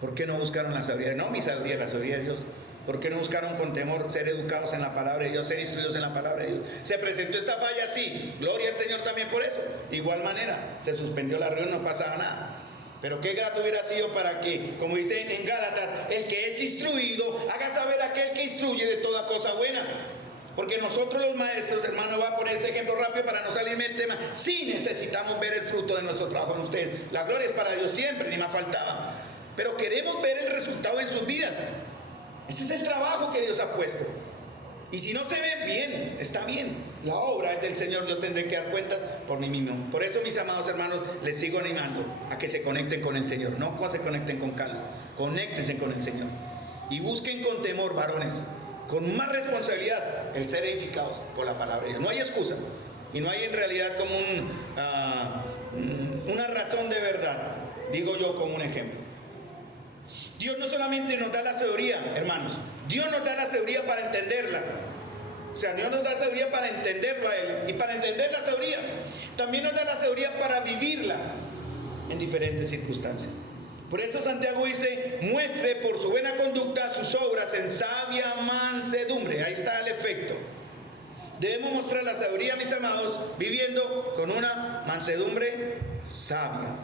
¿Por qué no buscaron la sabiduría? No mi sabiduría, la sabiduría de Dios. ¿Por qué no buscaron con temor ser educados en la palabra de Dios, ser instruidos en la palabra de Dios? Se presentó esta falla, sí, gloria al Señor también por eso. De igual manera, se suspendió la reunión, no pasaba nada. Pero qué grato hubiera sido para que, como dice en Gálatas, el que es instruido haga saber a aquel que instruye de toda cosa buena. Porque nosotros los maestros, hermanos, voy a poner ese ejemplo rápido para no salirme del tema. Sí necesitamos ver el fruto de nuestro trabajo en ustedes. La gloria es para Dios siempre, ni más faltaba. Pero queremos ver el resultado en sus vidas. Ese es el trabajo que Dios ha puesto. Y si no se ven bien, está bien. La obra es del Señor, yo tendré que dar cuentas por mí mismo. Por eso, mis amados hermanos, les sigo animando a que se conecten con el Señor. No se conecten con calma, conéctense con el Señor. Y busquen con temor, varones, con más responsabilidad, el ser edificados por la palabra de Dios. No hay excusa. Y no hay en realidad como una razón de verdad. Digo yo como un ejemplo. Dios no solamente nos da la sabiduría, hermanos. Dios nos da la sabiduría para entenderla. O sea, Dios nos da sabiduría para entenderlo a Él. Y para entender la sabiduría, también nos da la sabiduría para vivirla en diferentes circunstancias. Por eso Santiago dice, muestre por su buena conducta sus obras en sabia mansedumbre. Ahí está el efecto. Debemos mostrar la sabiduría, mis amados, viviendo con una mansedumbre sabia,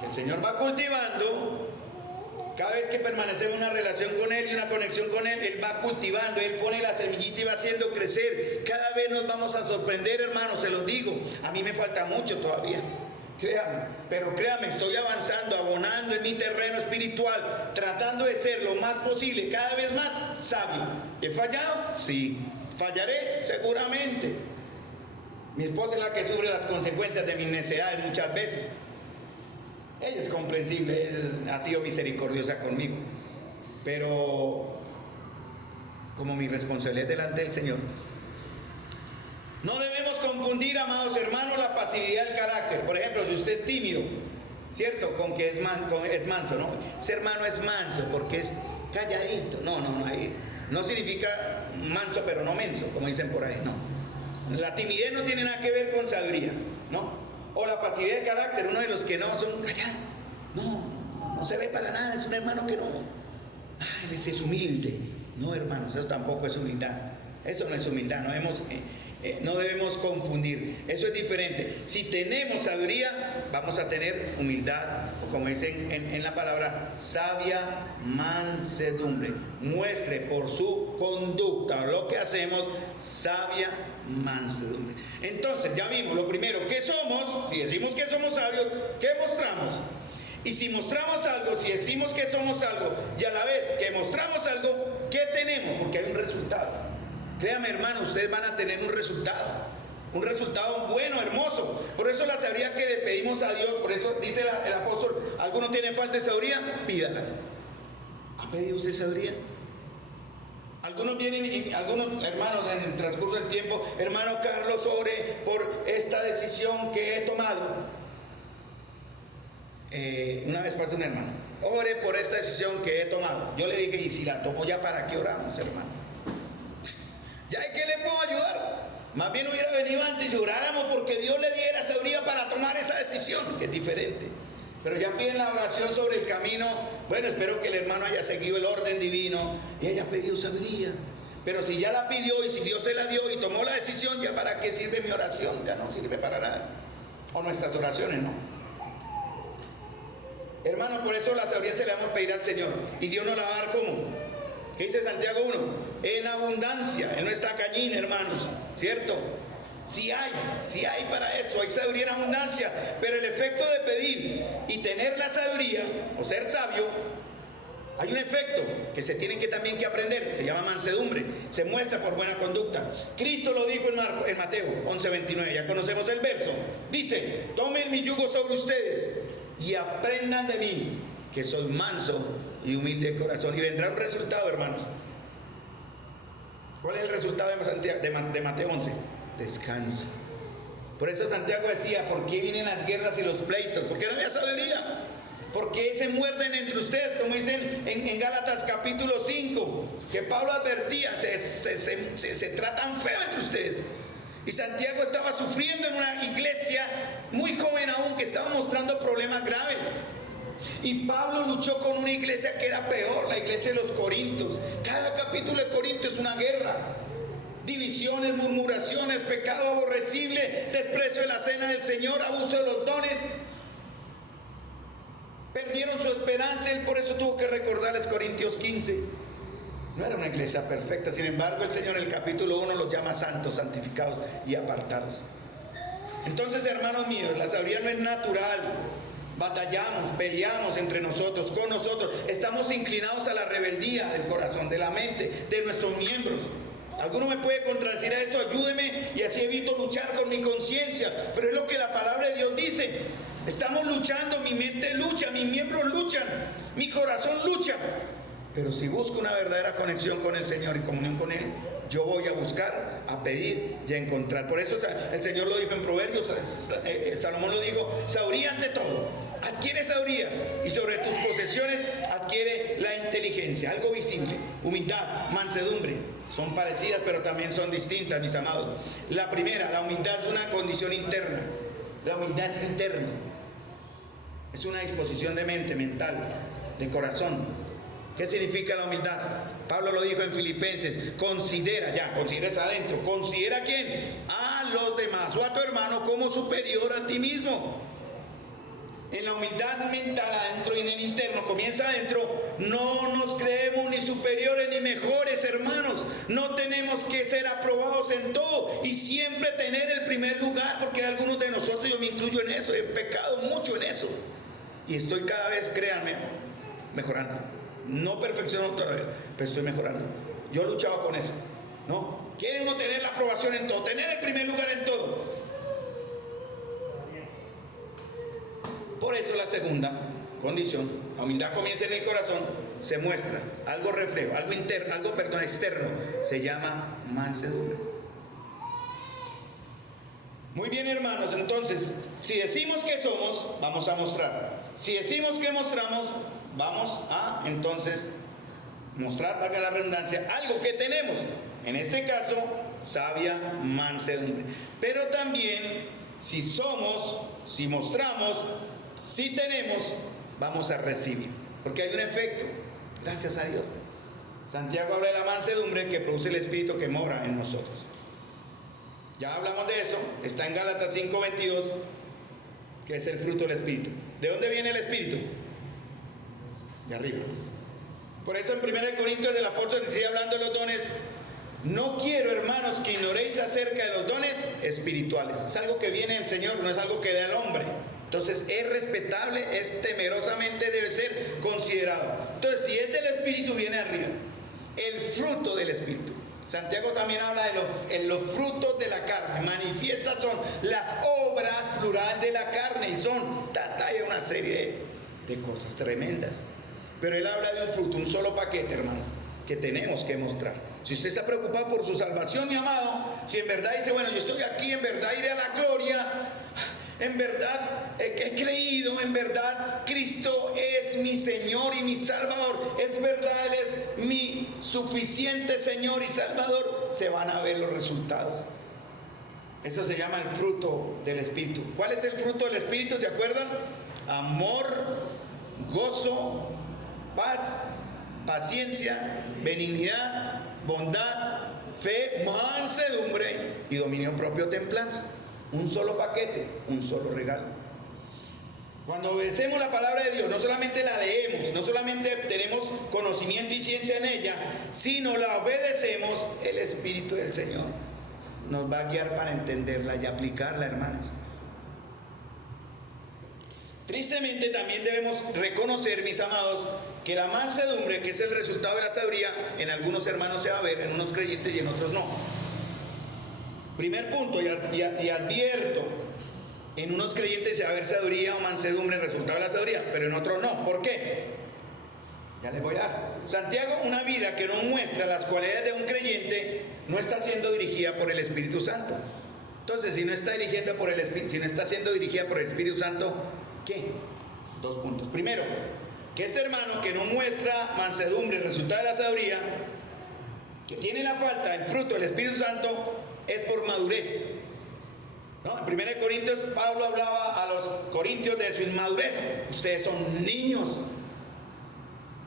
que el Señor va cultivando Cada vez que permanecemos en una relación con Él y una conexión con Él va cultivando, Él pone la semillita y va haciendo crecer. Cada vez nos vamos a sorprender, hermanos, se los digo. A mí me falta mucho todavía, créanme, pero créanme, estoy avanzando, abonando en mi terreno espiritual, tratando de ser lo más posible, cada vez más sabio. ¿He fallado? Sí. ¿Fallaré? Seguramente. Mi esposa es la que sufre las consecuencias de mis necedades muchas veces. Ella es comprensible, ha sido misericordiosa conmigo, pero como mi responsabilidad delante del Señor, no debemos confundir, amados hermanos, la pasividad del carácter. Por ejemplo, si usted es tímido, ¿cierto? Con que es manso, ¿no? Ese hermano es manso porque es calladito. No, ahí no significa manso, pero no menso, como dicen por ahí, no. La timidez no tiene nada que ver con sabiduría, ¿no? O la pasividad de carácter, uno de los que no son callados. No se ve para nada, es un hermano que no. Él es humilde. No, hermanos, eso tampoco es humildad. Eso no es humildad, no debemos confundir. Eso es diferente. Si tenemos sabiduría, vamos a tener humildad, o como dicen en la palabra, sabia mansedumbre. Muestre por su conducta lo que hacemos, sabia mansedumbre. Entonces, ya vimos lo primero, ¿qué somos? Si decimos que somos sabios, ¿qué mostramos? Y si mostramos algo, si decimos que somos algo, y a la vez que mostramos algo, ¿qué tenemos? Porque hay un resultado. Créame, hermano, ustedes van a tener un resultado bueno, hermoso. Por eso la sabiduría que le pedimos a Dios, por eso dice el apóstol, ¿alguno tiene falta de sabiduría? Pídala. ¿Ha pedido usted sabiduría? Algunos vienen, algunos hermanos en el transcurso del tiempo, hermano Carlos, ore por esta decisión que he tomado. Una vez pasó un hermano, ore por esta decisión que he tomado. Yo le dije, ¿y si la tomo ya para qué oramos, hermano? ¿Ya de qué le puedo ayudar? Más bien hubiera venido antes y oráramos porque Dios le diera sabiduría para tomar esa decisión, que es diferente. Pero ya piden la oración sobre el camino. Bueno, espero que el hermano haya seguido el orden divino y haya pedido sabiduría. Pero si ya la pidió y si Dios se la dio y tomó la decisión, ¿ya para qué sirve mi oración? Ya no sirve para nada. O nuestras oraciones, ¿no? Hermanos, por eso la sabiduría se la vamos a pedir al Señor. Y Dios nos la va a dar ¿cómo? ¿Qué dice Santiago 1? En abundancia. Él no está cañín, hermanos, ¿cierto? Sí hay para eso, hay sabiduría en abundancia. Pero el efecto de pedir y tener la sabiduría, o ser sabio, hay un efecto que se tiene que también que aprender. Se llama mansedumbre, se muestra por buena conducta. Cristo lo dijo en Mateo 11:29, ya conocemos el verso. Dice, tomen mi yugo sobre ustedes y aprendan de mí, que soy manso y humilde de corazón, y vendrá un resultado, hermanos. ¿Cuál es el resultado de Mateo 11? Descanso. Por eso Santiago decía, ¿por qué vienen las guerras y los pleitos? ¿Por qué no había sabiduría? ¿Por qué se muerden entre ustedes? Como dicen en Gálatas capítulo 5, que Pablo advertía, se tratan feo entre ustedes. Y Santiago estaba sufriendo en una iglesia muy joven aún, que estaba mostrando problemas graves. Y Pablo luchó con una iglesia que era peor, la iglesia de los Corintios. Cada capítulo de Corintios es una guerra. Divisiones, murmuraciones, pecado aborrecible, desprecio de la cena del Señor, abuso de los dones. Perdieron su esperanza, él por eso tuvo que recordarles Corintios 15. No era una iglesia perfecta, sin embargo el Señor en el capítulo 1 los llama santos, santificados y apartados. Entonces, hermanos míos, la sabiduría no es natural. Batallamos, peleamos entre nosotros, con nosotros. Estamos inclinados a la rebeldía del corazón, de la mente, de nuestros miembros. Alguno me puede contradecir a esto, ayúdeme y así evito luchar con mi conciencia. Pero es lo que la palabra de Dios dice. Estamos luchando, mi mente lucha, mis miembros luchan, mi corazón lucha. Pero si busco una verdadera conexión con el Señor y comunión con Él, yo voy a buscar, a pedir y a encontrar. Por eso el Señor lo dijo en Proverbios, Salomón lo dijo, sabiduría ante todo. Adquiere sabiduría y sobre tus posesiones adquiere la inteligencia, algo visible. Humildad, mansedumbre, son parecidas pero también son distintas, mis amados. La primera, la humildad es una condición interna. La humildad es interna. Es una disposición de mente, mental, de corazón. ¿Qué significa la humildad? Pablo lo dijo en Filipenses, considera eso adentro, considera ¿a quién? A los demás o a tu hermano como superior a ti mismo. En la humildad mental adentro y en el interno, comienza adentro. No nos creemos ni superiores ni mejores, hermanos. No tenemos que ser aprobados en todo y siempre tener el primer lugar, porque algunos de nosotros, yo me incluyo en eso, he pecado mucho en eso. Y estoy cada vez, créanme, mejorando. No perfecciono todavía, pero estoy mejorando. Yo luchaba con eso, ¿no? Quiere uno tener la aprobación en todo, tener el primer lugar en todo. Por eso la segunda condición, la humildad comienza en el corazón, se muestra, algo reflejo, algo interno, externo, se llama mansedumbre. Muy bien, hermanos, entonces, si decimos que somos, vamos a mostrar. Si decimos que mostramos, vamos a entonces mostrar, valga la redundancia, algo que tenemos. En este caso, sabia mansedumbre. Pero también, si somos, si mostramos, si tenemos, vamos a recibir. Porque hay un efecto, gracias a Dios. Santiago habla de la mansedumbre que produce el Espíritu que mora en nosotros. Ya hablamos de eso, está en Gálatas 5:22, que es el fruto del Espíritu. ¿De dónde viene el Espíritu? De arriba. Por eso en 1 Corintios el apóstol sigue hablando de los dones. No quiero, hermanos, que ignoréis acerca de los dones espirituales. Es algo que viene del Señor, no es algo que da el hombre. Entonces es respetable, es temerosamente, debe ser considerado. Entonces si es del Espíritu, viene arriba. El fruto del Espíritu. Santiago también habla de los frutos de la carne. Manifiestas son las obras plurales de la carne. Y son una serie de cosas tremendas. Pero él habla de un fruto, un solo paquete, hermano, que tenemos que mostrar. Si usted está preocupado por su salvación, mi amado, si en verdad dice, bueno, yo estoy aquí, en verdad iré a la gloria, en verdad he creído, en verdad Cristo es mi Señor y mi Salvador, es verdad, Él es mi suficiente Señor y Salvador, se van a ver los resultados. Eso se llama el fruto del Espíritu. ¿Cuál es el fruto del Espíritu? ¿Se acuerdan? Amor, gozo, paz, paciencia, benignidad, bondad, fe, mansedumbre y dominio propio, templanza. Un solo paquete, un solo regalo. Cuando obedecemos la palabra de Dios, no solamente la leemos, no solamente tenemos conocimiento y ciencia en ella, sino la obedecemos, el Espíritu del Señor nos va a guiar para entenderla y aplicarla, hermanos. Tristemente también debemos reconocer, mis amados, que la mansedumbre, que es el resultado de la sabiduría, en algunos hermanos se va a ver, en unos creyentes y en otros no. Primer punto, y advierto, en unos creyentes se va a ver sabiduría o mansedumbre, el resultado de la sabiduría, pero en otros no. ¿Por qué? Ya les voy a dar. Santiago, una vida que no muestra las cualidades de un creyente, no está siendo dirigida por el Espíritu Santo. Entonces, si no está siendo dirigida por el Espíritu Santo, ¿qué? Dos puntos. Primero, que este hermano que no muestra mansedumbre, el resultado de la sabiduría, que tiene la falta, el fruto del Espíritu Santo, es por madurez. ¿No? En 1 Corintios, Pablo hablaba a los corintios de su inmadurez. Ustedes son niños,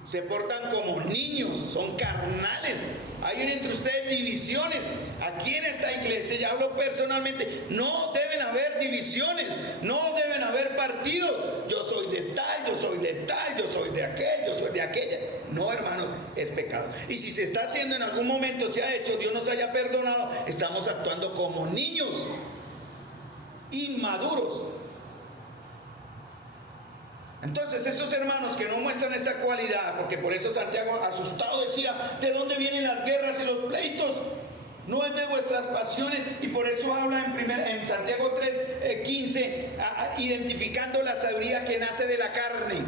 se portan como niños, son carnales. Hay entre ustedes divisiones. Aquí en esta iglesia, ya hablo personalmente, no deben haber divisiones, no deben haber partidos. Yo soy de tal, yo soy de tal, yo soy de aquel, yo soy de aquella. No, hermanos, es pecado. Y si se está haciendo en algún momento, se ha hecho, Dios nos haya perdonado, estamos actuando como niños inmaduros. Entonces esos hermanos que no muestran esta cualidad, porque por eso Santiago asustado decía, ¿de dónde vienen las guerras y los pleitos? No es de vuestras pasiones, y por eso habla en Santiago 3:15, identificando la sabiduría que nace de la carne.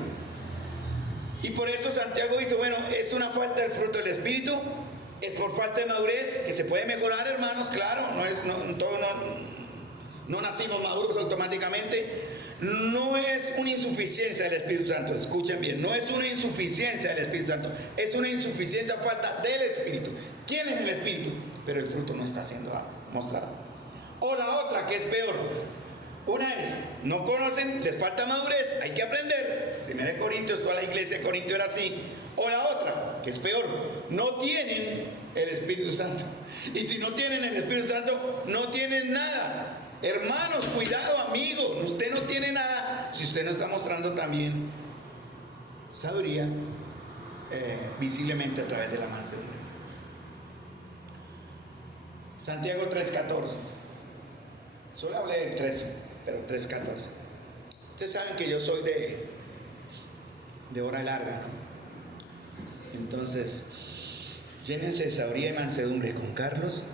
Y por eso Santiago dice, bueno, es una falta del fruto del Espíritu, es por falta de madurez, que se puede mejorar, hermanos, claro, no nacimos maduros automáticamente. No es una insuficiencia del Espíritu Santo, escuchen bien, no es una insuficiencia del Espíritu Santo, es una insuficiencia, falta del Espíritu. ¿Quién es el Espíritu? Pero el fruto no está siendo mostrado. O la otra, que es peor. Una es, no conocen, les falta madurez, hay que aprender. 1 Corintios, toda la iglesia de Corinto era así. O la otra, que es peor, no tienen el Espíritu Santo. Y si no tienen el Espíritu Santo, no tienen nada. Hermanos, cuidado, amigos, usted no tiene nada si usted no está mostrando también sabiduría visiblemente a través de la mansedumbre. Santiago 3:14. Solo hablé del 13, pero 3:14. Ustedes saben que yo soy de hora larga, ¿no? Entonces, llénense de sabiduría y mansedumbre con Carlos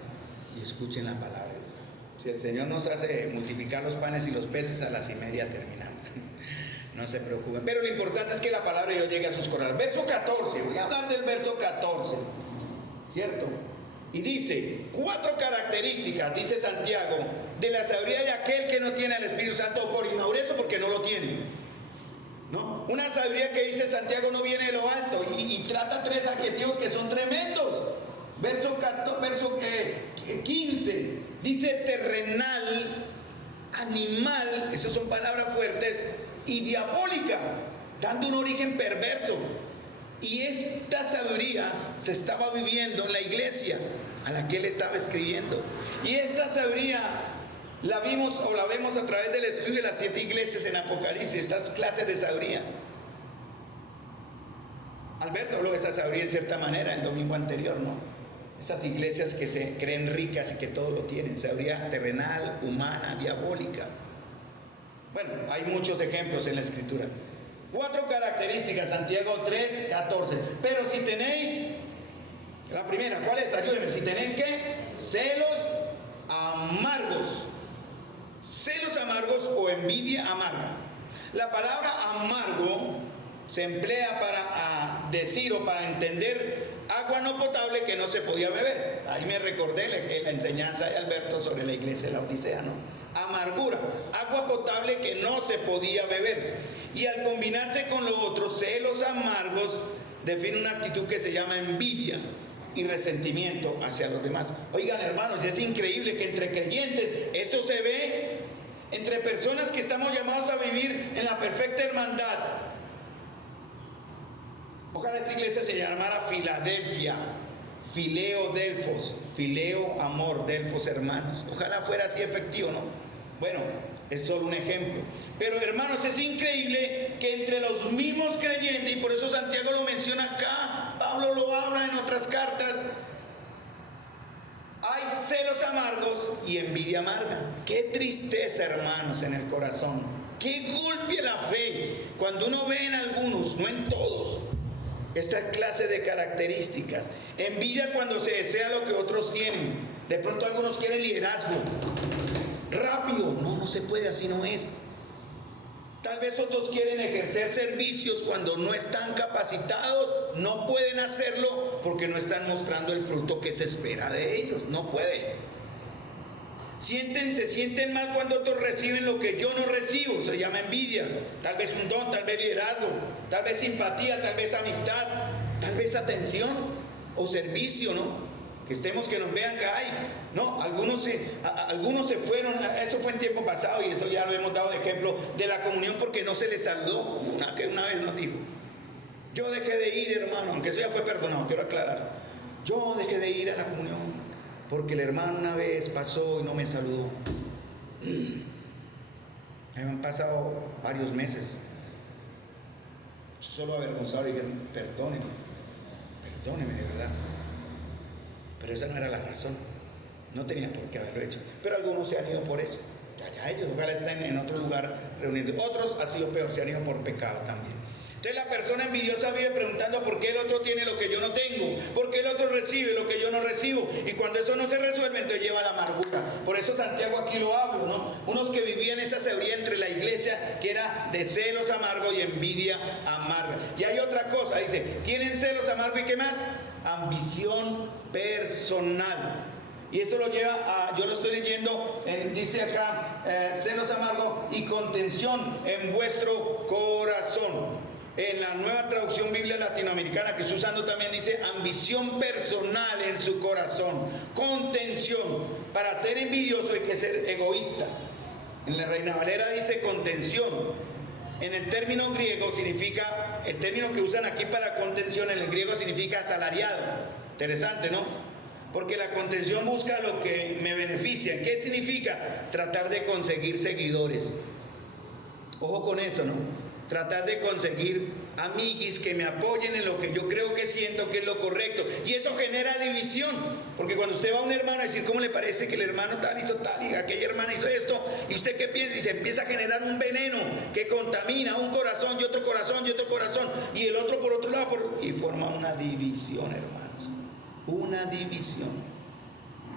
y escuchen la palabra de Dios. Si el Señor nos hace multiplicar los panes y los peces, a las 1:30 terminamos. No se preocupen. Pero lo importante es que la palabra de Dios llegue a sus corazones. Verso 14. Voy a hablar del verso 14. ¿Cierto? Y dice, 4 características, dice Santiago, de la sabiduría de aquel que no tiene al Espíritu Santo por inmadurez o porque no lo tiene. ¿No? Una sabiduría que dice Santiago no viene de lo alto y trata 3 adjetivos que son tremendos. Verso 15 dice terrenal, animal, esas son palabras fuertes, y diabólica, dando un origen perverso. Y esta sabiduría se estaba viviendo en la iglesia a la que él estaba escribiendo. Y esta sabiduría la vimos o la vemos a través del estudio de las 7 iglesias en Apocalipsis, estas clases de sabiduría. Alberto habló de esa sabiduría en cierta manera el domingo anterior, ¿no? Esas iglesias que se creen ricas y que todo lo tienen, sabiduría terrenal, humana, diabólica. Bueno, hay muchos ejemplos en la escritura. 4 características, Santiago 3:14. Pero si tenéis, la primera, ¿cuál es? Ayúdenme. Si tenéis, ¿qué? Celos amargos. Celos amargos o envidia amarga. La palabra amargo se emplea para decir o para entender agua no potable que no se podía beber. Ahí me recordé la enseñanza de Alberto sobre la iglesia de la Odisea, ¿no? Amargura, agua potable que no se podía beber. Y al combinarse con lo otro, celos amargos, define una actitud que se llama envidia y resentimiento hacia los demás. Oigan, hermanos, es increíble que entre creyentes eso se ve, entre personas que estamos llamados a vivir en la perfecta hermandad. Ojalá esta iglesia se llamara Filadelfia, Fileo Delfos, Fileo amor, Delfos hermanos. Ojalá fuera así efectivo, ¿no? Bueno, es solo un ejemplo. Pero hermanos, es increíble que entre los mismos creyentes, y por eso Santiago lo menciona acá, Pablo lo habla en otras cartas, hay celos amargos y envidia amarga. Qué tristeza, hermanos, en el corazón. Qué golpe a la fe cuando uno ve en algunos, no en todos, esta clase de características. Envidia cuando se desea lo que otros tienen. De pronto algunos quieren liderazgo rápido. No se puede, así no es. Tal vez otros quieren ejercer servicios cuando no están capacitados, no pueden hacerlo porque no están mostrando el fruto que se espera de ellos. No pueden. Se sienten mal cuando otros reciben lo que yo no recibo. Se llama envidia. Tal vez un don, tal vez liderazgo, tal vez simpatía, tal vez amistad, tal vez atención o servicio, ¿no? Que estemos, que nos vean que hay, ¿no? Algunos se fueron, eso fue en tiempo pasado y eso ya lo hemos dado de ejemplo, de la comunión porque no se les saludó. Una vez nos dijo, yo dejé de ir, hermano, aunque eso ya fue perdonado, quiero aclarar. Yo dejé de ir a la comunión porque el hermano una vez pasó y no me saludó. Me han pasado varios meses. Solo avergonzado y dije, perdóneme de verdad. Pero esa no era la razón. No tenía por qué haberlo hecho. Pero algunos se han ido por eso. Ya ellos, ojalá estén en otro lugar reuniendo. Otros ha sido peor, se han ido por pecado también. Entonces la persona envidiosa vive preguntando por qué el otro tiene lo que yo no tengo, por qué el otro recibe lo que yo no recibo, y cuando eso no se resuelve, entonces lleva a la amargura. Por eso Santiago aquí lo habla, ¿no? Unos que vivían esa sabiduría entre la iglesia, que era de celos amargos y envidia amarga. Y hay otra cosa, dice, tienen celos amargos y ¿qué más? Ambición personal. Y eso lo lleva a, yo lo estoy leyendo, dice acá, celos amargos y contención en vuestro corazón. En la nueva traducción Biblia latinoamericana que estoy usando también dice ambición personal en su corazón, contención. Para ser envidioso hay que ser egoísta. En la Reina Valera dice contención. En el término griego significa, el término que usan aquí para contención en el griego significa asalariado. Interesante, ¿no? Porque la contención busca lo que me beneficia. ¿Qué significa? Tratar de conseguir seguidores. Ojo con eso, ¿no? Tratar de conseguir amiguis que me apoyen en lo que yo creo que siento que es lo correcto. Y eso genera división. Porque cuando usted va a un hermano a decir cómo le parece que el hermano tal hizo tal y aquella hermana hizo esto, y usted qué piensa, y se empieza a generar un veneno que contamina un corazón y otro corazón y otro corazón, y el otro por otro lado, y forma una división, hermanos. Una división.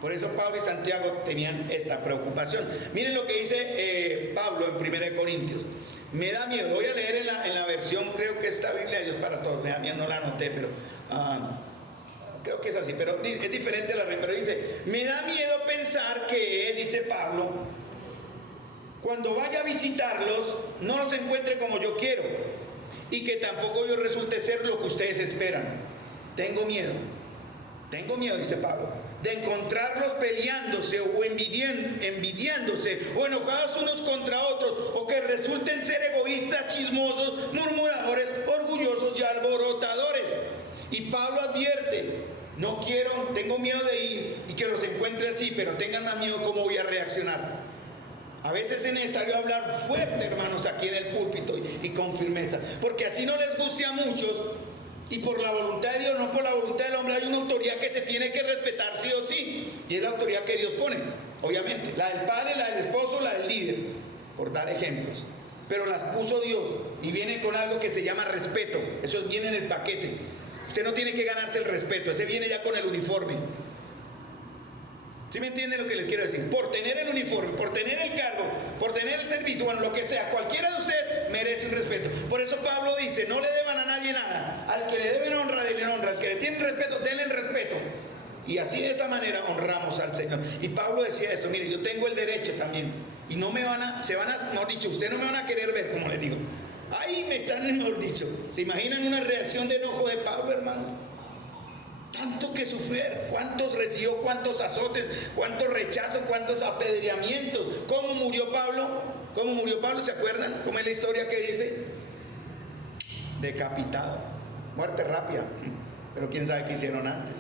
Por eso Pablo y Santiago tenían esta preocupación. Miren lo que dice Pablo en 1 Corintios. Me da miedo, voy a leer en la versión, creo que esta Biblia de Dios para todos, me da miedo, no la anoté, pero creo que es así, pero es diferente a la pero dice, me da miedo pensar que, dice Pablo, cuando vaya a visitarlos, no los encuentre como yo quiero, y que tampoco yo resulte ser lo que ustedes esperan. Tengo miedo, dice Pablo, de encontrarlos peleándose o envidiándose o enojados unos contra otros, o que resulten ser egoístas, chismosos, murmuradores, orgullosos y alborotadores. Y Pablo advierte, tengo miedo de ir y que los encuentre así, pero tengan más miedo cómo voy a reaccionar. A veces es necesario hablar fuerte, hermanos, aquí en el púlpito y con firmeza, porque así no les guste a muchos. Y por la voluntad de Dios, no por la voluntad del hombre, hay una autoridad que se tiene que respetar sí o sí. Y es la autoridad que Dios pone, obviamente. La del padre, la del esposo, la del líder, por dar ejemplos. Pero las puso Dios y viene con algo que se llama respeto. Eso viene en el paquete. Usted no tiene que ganarse el respeto, ese viene ya con el uniforme. ¿Sí me entienden lo que les quiero decir? Por tener el uniforme, por tener el cargo, por tener el servicio, bueno, lo que sea, cualquiera de ustedes merece un respeto. Por eso Pablo dice, no le deban a nadie nada. Al que le deben honra, denle honra. Al que le tienen respeto, denle el respeto. Y así de esa manera honramos al Señor. Y Pablo decía eso, mire, yo tengo el derecho también. Y no me van a, mejor dicho, ustedes no me van a querer ver, como les digo. Ahí me están, mejor dicho. ¿Se imaginan una reacción de enojo de Pablo, hermanos? Tanto que sufrir, cuántos recibió, cuántos azotes, cuántos rechazos, cuántos apedreamientos. ¿Cómo murió Pablo? ¿Se acuerdan? ¿Cómo es la historia que dice? Decapitado, muerte rápida. Pero quién sabe qué hicieron antes.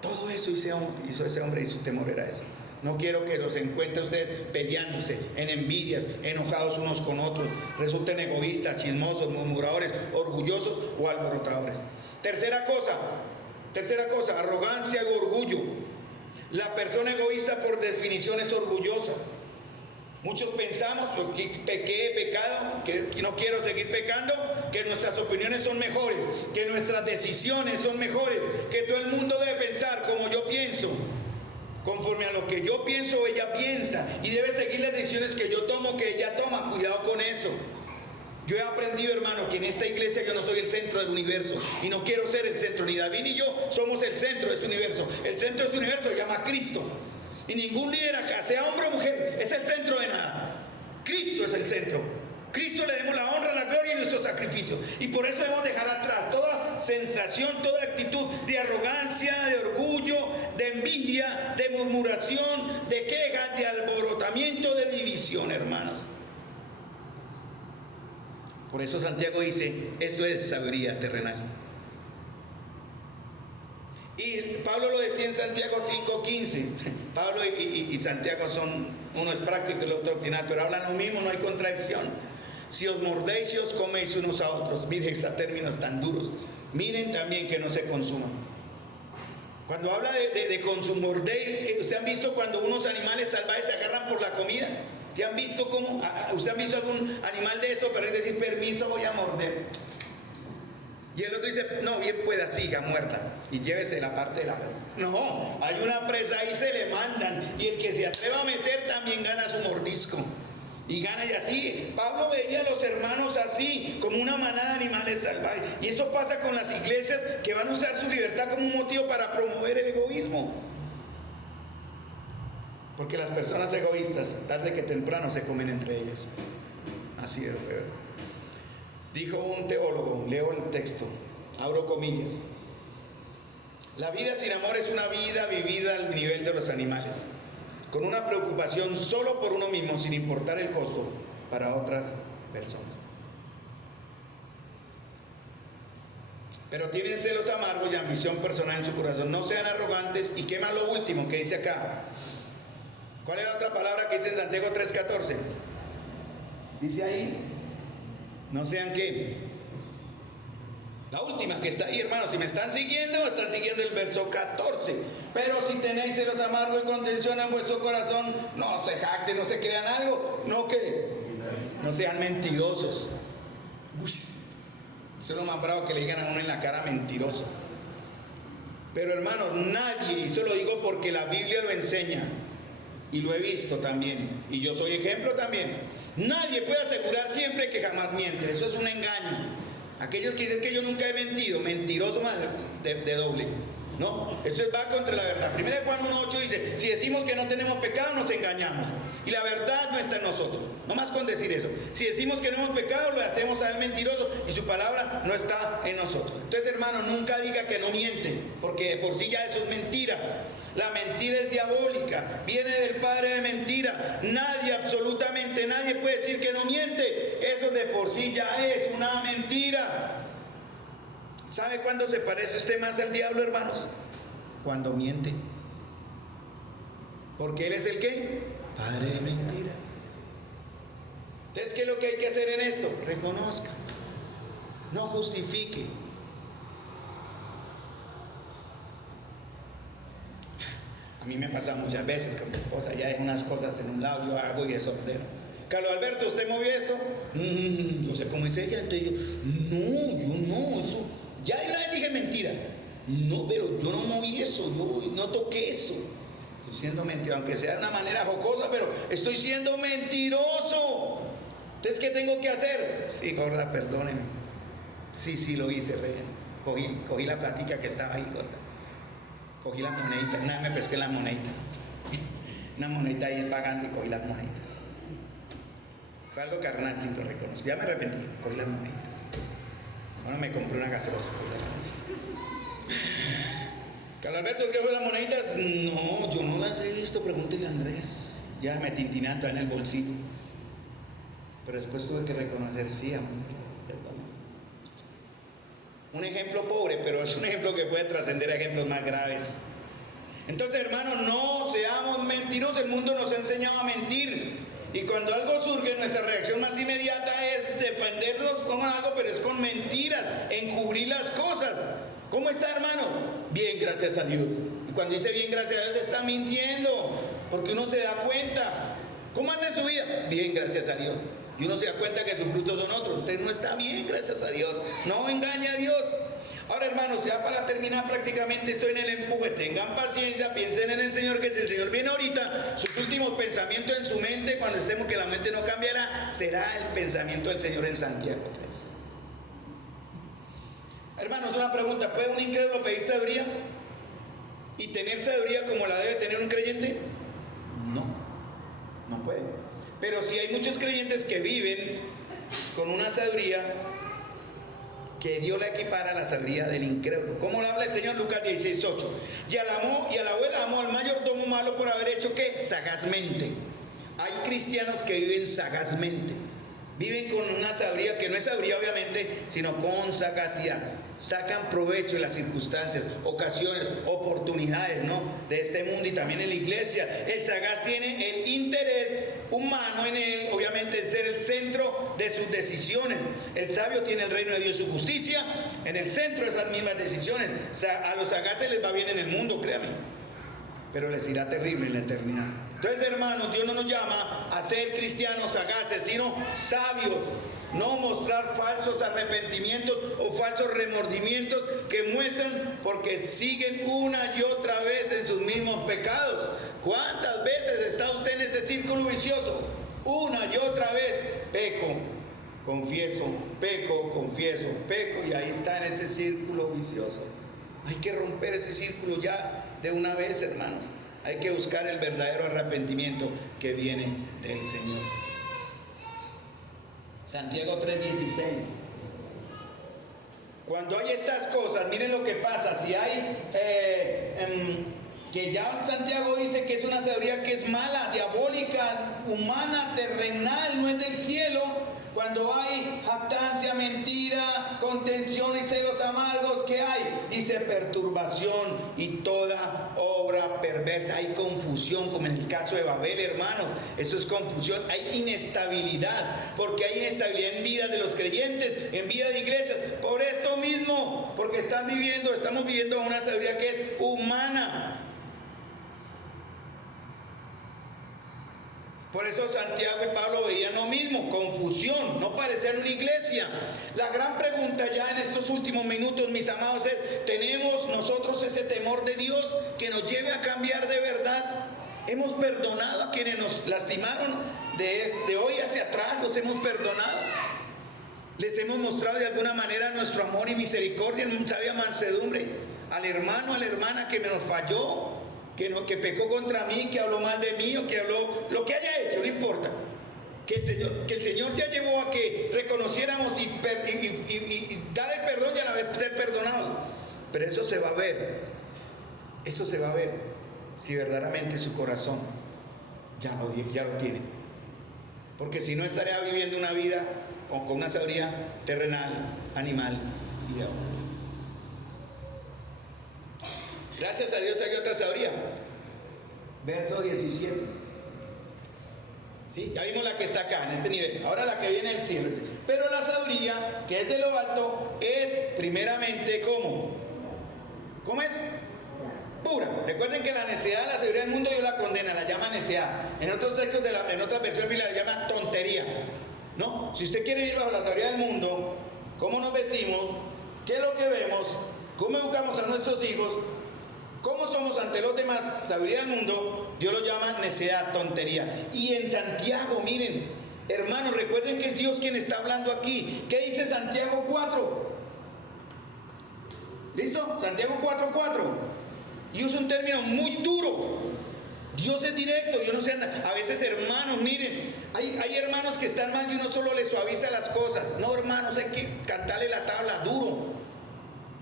Todo eso hizo ese hombre, y su temor era eso. No quiero que los encuentre ustedes peleándose, en envidias, enojados unos con otros, resulten egoístas, chismosos, murmuradores, orgullosos o alborotadores. Tercera cosa, arrogancia y orgullo. La persona egoísta por definición es orgullosa. Muchos pensamos que pequé, he pecado, que no quiero seguir pecando, que nuestras opiniones son mejores, que nuestras decisiones son mejores, que todo el mundo debe pensar como yo pienso, conforme a lo que yo pienso ella piensa, y debe seguir las decisiones que yo tomo, que ella toma. Cuidado con eso. Yo he aprendido, hermano, que en esta iglesia yo no soy el centro del universo y no quiero ser el centro, ni David ni yo somos el centro de este universo. El centro de este universo se llama Cristo. Y ningún líder acá, sea hombre o mujer, es el centro de nada. Cristo es el centro. Cristo le demos la honra, la gloria y nuestro sacrificio. Y por eso debemos dejar atrás toda sensación, toda actitud de arrogancia, de orgullo, de envidia, de murmuración, de queja, de alborotamiento, de división, hermanos. Por eso Santiago dice, esto es sabiduría terrenal. Y Pablo lo decía en Santiago 5:15. Pablo y Santiago son, uno es práctico y el otro doctrinal, pero hablan lo mismo, no hay contradicción. Si os mordéis y os coméis unos a otros, miren a términos tan duros, miren también que no se consuman. Cuando habla de consumo, mordéis, ¿ustedes han visto cuando unos animales salvajes se agarran por la comida? ¿Te han visto cómo? ¿Usted ha visto algún animal de eso? Pero es decir, permiso, voy a morder. Y el otro dice, no, bien pueda, siga muerta y llévese la parte de la presa. No, hay una presa ahí, se le mandan. Y el que se atreva a meter también gana su mordisco. Y gana, y así. Pablo veía a los hermanos así, como una manada de animales salvajes. Y eso pasa con las iglesias que van a usar su libertad como un motivo para promover el egoísmo. Porque las personas egoístas, tarde que temprano, se comen entre ellas. Así de feo. Dijo un teólogo, leo el texto, abro comillas: la vida sin amor es una vida vivida al nivel de los animales, con una preocupación solo por uno mismo, sin importar el costo para otras personas. Pero tienen celos amargos y ambición personal en su corazón. No sean arrogantes. ¿Y qué más lo último que dice acá? ¿Cuál es la otra palabra que dice en Santiago 3:14? Dice ahí, no sean qué. La última que está ahí, hermanos, si me están siguiendo el verso 14. Pero si tenéis celos amargos y contención en vuestro corazón, no se jacten, no se crean algo, no sean mentirosos. Uy, eso es lo más bravo, que le digan a uno en la cara mentiroso. Pero hermanos, nadie, y eso lo digo porque la Biblia lo enseña, y lo he visto también, y yo soy ejemplo también, nadie puede asegurar siempre que jamás miente. Eso es un engaño. Aquellos que dicen que yo nunca he mentido, mentiroso más de doble. No, esto va contra la verdad. 1 Juan 1:8 dice, si decimos que no tenemos pecado, nos engañamos, y la verdad no está en nosotros. No más con decir eso. Si decimos que no hemos pecado, lo hacemos a él mentiroso, y su palabra no está en nosotros. Entonces, hermano, nunca diga que no miente, porque de por sí ya eso es mentira. La mentira es diabólica, viene del padre de mentira. Nadie, absolutamente nadie puede decir que no miente. Eso de por sí ya es una mentira. ¿Sabe cuándo se parece usted más al diablo, hermanos? Cuando miente. Porque él es el ¿qué? Padre de mentira. Entonces, ¿qué es lo que hay que hacer en esto? Reconozca, no justifique. A mí me pasa muchas veces con mi esposa, ella deja unas cosas en un lado, yo hago y desordeno. Carlos Alberto, ¿usted movió esto? Yo sé cómo es ella, entonces yo no, eso, ya de una vez dije mentira. No, pero yo no moví eso, yo no toqué eso. Estoy siendo mentiroso, aunque sea de una manera jocosa, pero estoy siendo mentiroso. Entonces, ¿qué tengo que hacer? Sí, gorda, perdóneme. Sí, lo hice, rey. Cogí la platica que estaba ahí, gorda. Cogí las moneditas, una vez me pesqué las moneditas. Una monedita ahí pagando y cogí las moneditas. Fue algo carnal, sí lo reconozco. Ya me arrepentí, cogí las moneditas. Bueno, me compré una gaseosa, cogí las moneditas. Carlos Alberto, ¿qué fue las moneditas? No, yo no las he visto, pregúntele a Andrés. Ya me tintinando en el bolsillo. Pero después tuve que reconocer, sí, amor, perdón. Un ejemplo pobre, pero es un ejemplo que puede trascender a ejemplos más graves. Entonces, hermanos, no seamos mentirosos. El mundo nos ha enseñado a mentir. Y cuando algo surge, nuestra reacción más inmediata es defendernos con algo, pero es con mentiras, encubrir las cosas. ¿Cómo está, hermano? Bien, gracias a Dios. Y cuando dice bien, gracias a Dios, está mintiendo, porque uno se da cuenta. ¿Cómo anda en su vida? Bien, gracias a Dios. Y uno se da cuenta que sus frutos son otros. Usted no está bien, gracias a Dios. No engaña a Dios. Ahora, hermanos, ya para terminar, prácticamente estoy en el empuje. Tengan paciencia, piensen en el Señor, que si el Señor viene ahorita, sus últimos pensamientos en su mente, cuando estemos que la mente no cambiará, será el pensamiento del Señor en Santiago 3. Hermanos, una pregunta: ¿puede un incrédulo pedir sabiduría y tener sabiduría como la debe tener un creyente? No puede. Pero sí hay muchos creyentes que viven con una sabiduría que Dios la equipara a la sabiduría del incrédulo. ¿Cómo lo habla el Señor? Lucas 16:8. Y a la abuela amó al mayordomo malo por haber hecho ¿qué? Sagazmente. Hay cristianos que viven sagazmente. Viven con una sabiduría que no es sabiduría obviamente, sino con sagacidad. Sacan provecho de las circunstancias, ocasiones, oportunidades, ¿no?, de este mundo y también en la iglesia. El sagaz tiene el interés humano en él, obviamente el ser el centro de sus decisiones. El sabio tiene el reino de Dios y su justicia en el centro de esas mismas decisiones. O sea, a los sagaces les va bien en el mundo, créame, pero les irá terrible en la eternidad. Entonces, hermanos, Dios no nos llama a ser cristianos sagaces, sino sabios. No mostrar falsos arrepentimientos o falsos remordimientos que muestran porque siguen una y otra vez en sus mismos pecados. ¿Cuántas veces está usted en ese círculo vicioso? Una y otra vez: peco, confieso, peco, confieso, peco, y ahí está en ese círculo vicioso. Hay que romper ese círculo ya de una vez, hermanos. Hay que buscar el verdadero arrepentimiento que viene del Señor. Santiago 3:16. Cuando hay estas cosas, miren lo que pasa. Si hay que ya Santiago dice que es una sabiduría que es mala, diabólica, humana, terrenal, no es del cielo. Cuando hay jactancia, mentira, contención y celos amargos, ¿qué hay? Dice perturbación y toda obra perversa. perversa, hay confusión, como en el caso de Babel, hermanos. Eso es confusión, hay inestabilidad, porque hay inestabilidad en vida de los creyentes, en vida de iglesias, por esto mismo, porque estamos viviendo una sabiduría que es humana. Por eso Santiago y Pablo veían lo mismo, confusión, no parecer una iglesia. La gran pregunta ya en estos últimos minutos, mis amados, es: ¿tenemos nosotros ese temor de Dios que nos lleve a cambiar de verdad? ¿Hemos perdonado a quienes nos lastimaron de hoy hacia atrás? ¿Los hemos perdonado? ¿Les hemos mostrado de alguna manera nuestro amor y misericordia en sabia mansedumbre al hermano, a la hermana que me nos falló? Que pecó contra mí, que habló mal de mí, o que habló lo que haya hecho, no importa. Que el Señor ya llevó a que reconociéramos y dar el perdón y a la vez ser perdonado. Pero eso se va a ver si verdaderamente su corazón ya lo tiene. Porque si no, estaría viviendo una vida con una sabiduría terrenal, animal y de ahora. Gracias a Dios hay otra sabiduría. Verso 17. ¿Sí? Ya vimos la que está acá, en este nivel. Ahora la que viene del cielo. Pero la sabiduría, que es de lo alto, es primeramente ¿cómo? ¿Cómo es? Pura. Recuerden que la necedad de la sabiduría del mundo Dios la condena, la llama necedad. En otros textos, en otras versiones bíblicas la llama tontería. ¿No? Si usted quiere ir bajo la sabiduría del mundo, ¿cómo nos vestimos? ¿Qué es lo que vemos? ¿Cómo educamos a nuestros hijos? ¿Cómo somos ante los demás? Sabiduría del mundo, Dios lo llama necedad, tontería. Y en Santiago, miren, hermanos, recuerden que es Dios quien está hablando aquí. ¿Qué dice Santiago 4? ¿Listo? Santiago 4:4. Y usa un término muy duro. Dios es directo, Dios no se anda. A veces, hermanos, miren, hay hermanos que están mal y uno solo les suaviza las cosas. No, hermanos, hay que cantarle la tabla duro.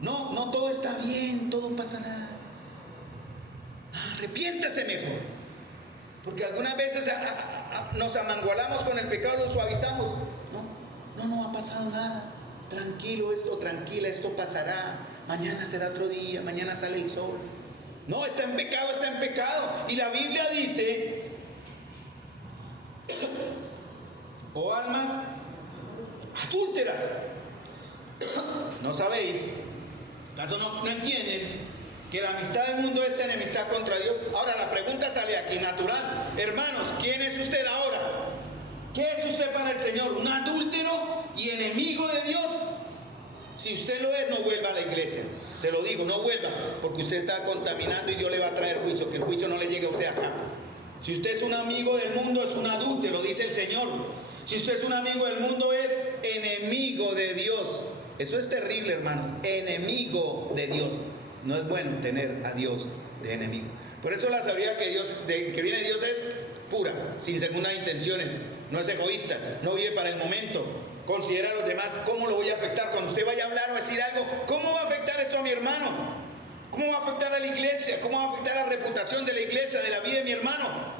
No todo está bien, todo pasa nada. Arrepiéntase mejor, porque algunas veces nos amangualamos con el pecado, lo suavizamos. No ha pasado nada, tranquila, esto pasará, mañana será otro día, mañana sale el sol. No, está en pecado. Y la Biblia dice: oh almas adúlteras, ¿no sabéis? ¿Acaso no entienden que la amistad del mundo es enemistad contra Dios? Ahora la pregunta sale aquí natural. Hermanos, ¿quién es usted ahora? ¿Qué es usted para el Señor? ¿Un adúltero y enemigo de Dios? Si usted lo es, no vuelva a la iglesia. Se lo digo, no vuelva, porque usted está contaminando y Dios le va a traer juicio. Que el juicio no le llegue a usted acá. Si usted es un amigo del mundo, es un adúltero, dice el Señor. Si usted es un amigo del mundo, es enemigo de Dios. Eso es terrible, hermanos. Enemigo de Dios. No es bueno tener a Dios de enemigo. Por eso la sabiduría que viene de Dios es pura, sin segundas intenciones. No es egoísta, no vive para el momento. Considera a los demás. ¿Cómo lo voy a afectar? Cuando usted vaya a hablar o a decir algo, ¿cómo va a afectar eso a mi hermano? ¿Cómo va a afectar a la iglesia? ¿Cómo va a afectar la reputación de la iglesia, de la vida de mi hermano?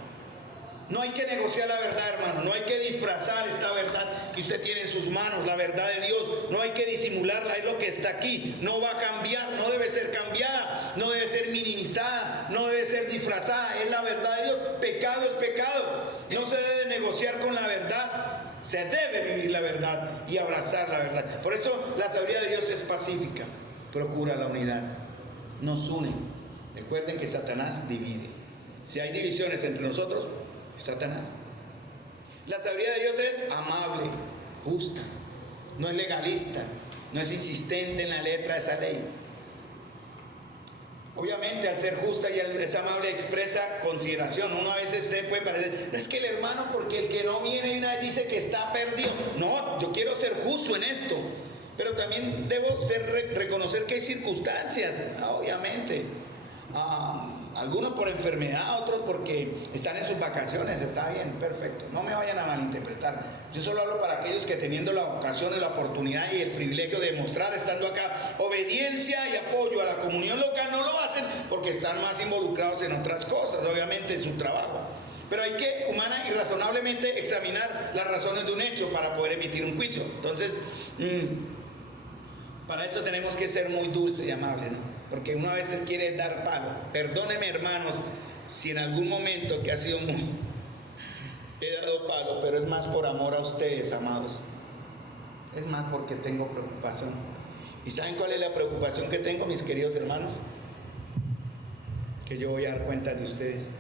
No hay que negociar la verdad, hermano. No hay que disfrazar esta verdad que usted tiene en sus manos, la verdad de Dios. No hay que disimularla, es lo que está aquí. No va a cambiar, no debe ser cambiada, no debe ser minimizada, no debe ser disfrazada. Es la verdad de Dios. Pecado es pecado. No se debe negociar con la verdad. Se debe vivir la verdad y abrazar la verdad. Por eso la sabiduría de Dios es pacífica. Procura la unidad. Nos une. Recuerden que Satanás divide. Si hay divisiones entre nosotros, Satanás. La sabiduría de Dios es amable, justa, no es legalista, no es insistente en la letra de esa ley. Obviamente, al ser justa y es amable, expresa consideración. Uno a veces usted puede parecer, no es que el hermano, porque el que no viene y una vez dice que está perdido. No, yo quiero ser justo en esto, pero también debo reconocer que hay circunstancias, obviamente. Algunos por enfermedad, otros porque están en sus vacaciones. Está bien, perfecto, no me vayan a malinterpretar. Yo solo hablo para aquellos que, teniendo la ocasión y la oportunidad y el privilegio de mostrar estando acá obediencia y apoyo a la comunión local, no lo hacen porque están más involucrados en otras cosas, obviamente en su trabajo. Pero hay que humana y razonablemente examinar las razones de un hecho para poder emitir un juicio. Entonces, para eso tenemos que ser muy dulce y amable, ¿no? Porque uno a veces quiere dar palo. Perdónenme, hermanos, Si en algún momento que ha sido muy, he dado palo, pero es más por amor a ustedes, amados. Es más porque tengo preocupación. ¿Y saben cuál es la preocupación que tengo, mis queridos hermanos? Que yo voy a dar cuenta de ustedes.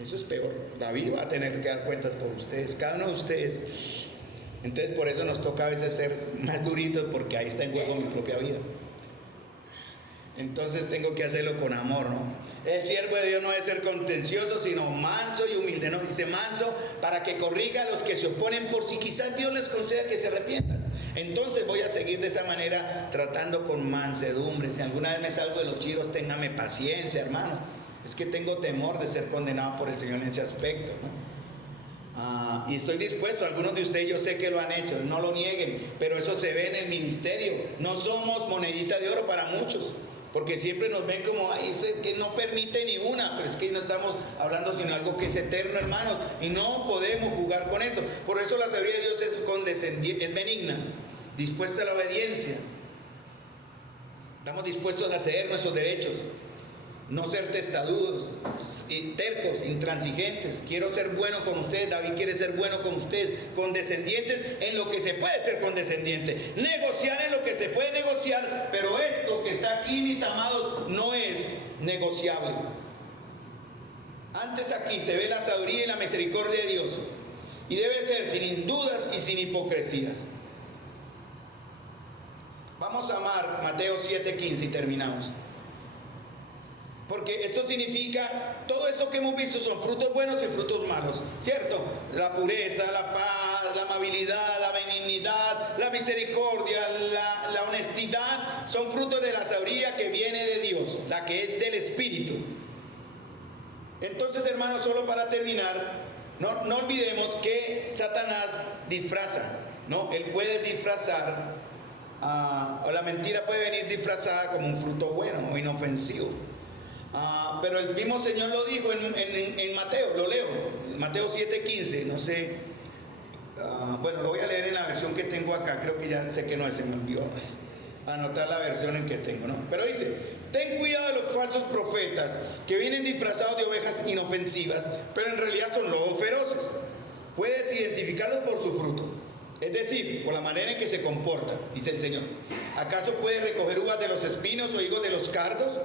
Eso es peor. David va a tener que dar cuentas por ustedes, cada uno de ustedes. Entonces por eso nos toca a veces ser más duritos, porque ahí está en juego mi propia vida. Entonces tengo que hacerlo con amor, ¿no? El siervo de Dios no debe ser contencioso, sino manso y humilde, ¿no? Dice manso para que corrija a los que se oponen, por si quizás Dios les conceda que se arrepientan. Entonces voy a seguir de esa manera, tratando con mansedumbre. Si alguna vez me salgo de los chiros, téngame paciencia, hermano. Es que tengo temor de ser condenado por el Señor en ese aspecto, ¿no? Y estoy dispuesto, algunos de ustedes yo sé que lo han hecho, no lo nieguen, pero eso se ve en el ministerio. No somos monedita de oro para muchos, porque siempre nos ven como, ay, ese que no permite ni una, pero es que no estamos hablando sino algo que es eterno, hermanos, y no podemos jugar con eso. Por eso la sabiduría de Dios es condescendiente, es benigna, dispuesta a la obediencia. Estamos dispuestos a ceder nuestros derechos, no ser testarudos, tercos, intransigentes. Quiero ser bueno con ustedes. David quiere ser bueno con ustedes, condescendientes en lo que se puede ser condescendiente, negociar en lo que se puede negociar, pero esto que está aquí, mis amados, no es negociable. Antes aquí se ve la sabiduría y la misericordia de Dios, y debe ser sin dudas y sin hipocresías. Vamos a amar Mateo 7:15 y terminamos. Porque esto significa, todo esto que hemos visto son frutos buenos y frutos malos, ¿cierto? La pureza, la paz, la amabilidad, la benignidad, la misericordia, la honestidad, son frutos de la sabiduría que viene de Dios, la que es del Espíritu. Entonces, hermanos, solo para terminar, no olvidemos que Satanás disfraza, ¿no? Él puede disfrazar, o la mentira puede venir disfrazada como un fruto bueno o inofensivo. Pero el mismo Señor lo dijo en Mateo, lo leo, Mateo 7:15, no sé, bueno, lo voy a leer en la versión que tengo acá, creo que ya sé que no es, se me olvidó anotar la versión en que tengo, ¿no? Pero dice, ten cuidado de los falsos profetas que vienen disfrazados de ovejas inofensivas, pero en realidad son lobos feroces. Puedes identificarlos por su fruto, es decir, por la manera en que se comportan, dice el Señor. ¿Acaso puedes recoger uvas de los espinos o higos de los cardos?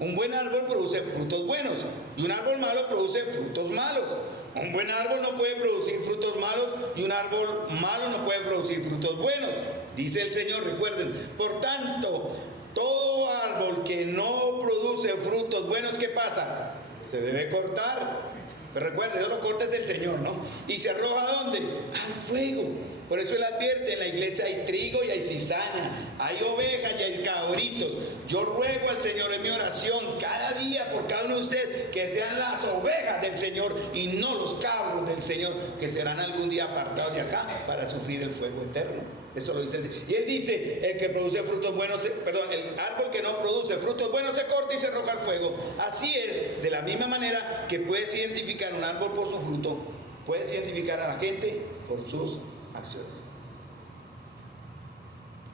Un buen árbol produce frutos buenos y un árbol malo produce frutos malos. Un buen árbol no puede producir frutos malos y un árbol malo no puede producir frutos buenos, dice el Señor. Recuerden, por tanto, todo árbol que no produce frutos buenos, ¿qué pasa? Se debe cortar. Pero recuerden, Dios lo corta es el Señor, ¿no? Y se arroja ¿a dónde? Al fuego. Por eso Él advierte, en la iglesia hay trigo y hay cizaña, hay ovejas y hay cabritos. Yo ruego al Señor en mi oración cada día por cada uno de ustedes que sean las ovejas del Señor y no los cabros del Señor, que serán algún día apartados de acá para sufrir el fuego eterno. Eso lo dice Él. Y Él dice, el que produce frutos buenos, el árbol que no produce frutos buenos se corta y se arroja al fuego. Así es, de la misma manera que puedes identificar un árbol por su fruto, puedes identificar a la gente por sus acciones.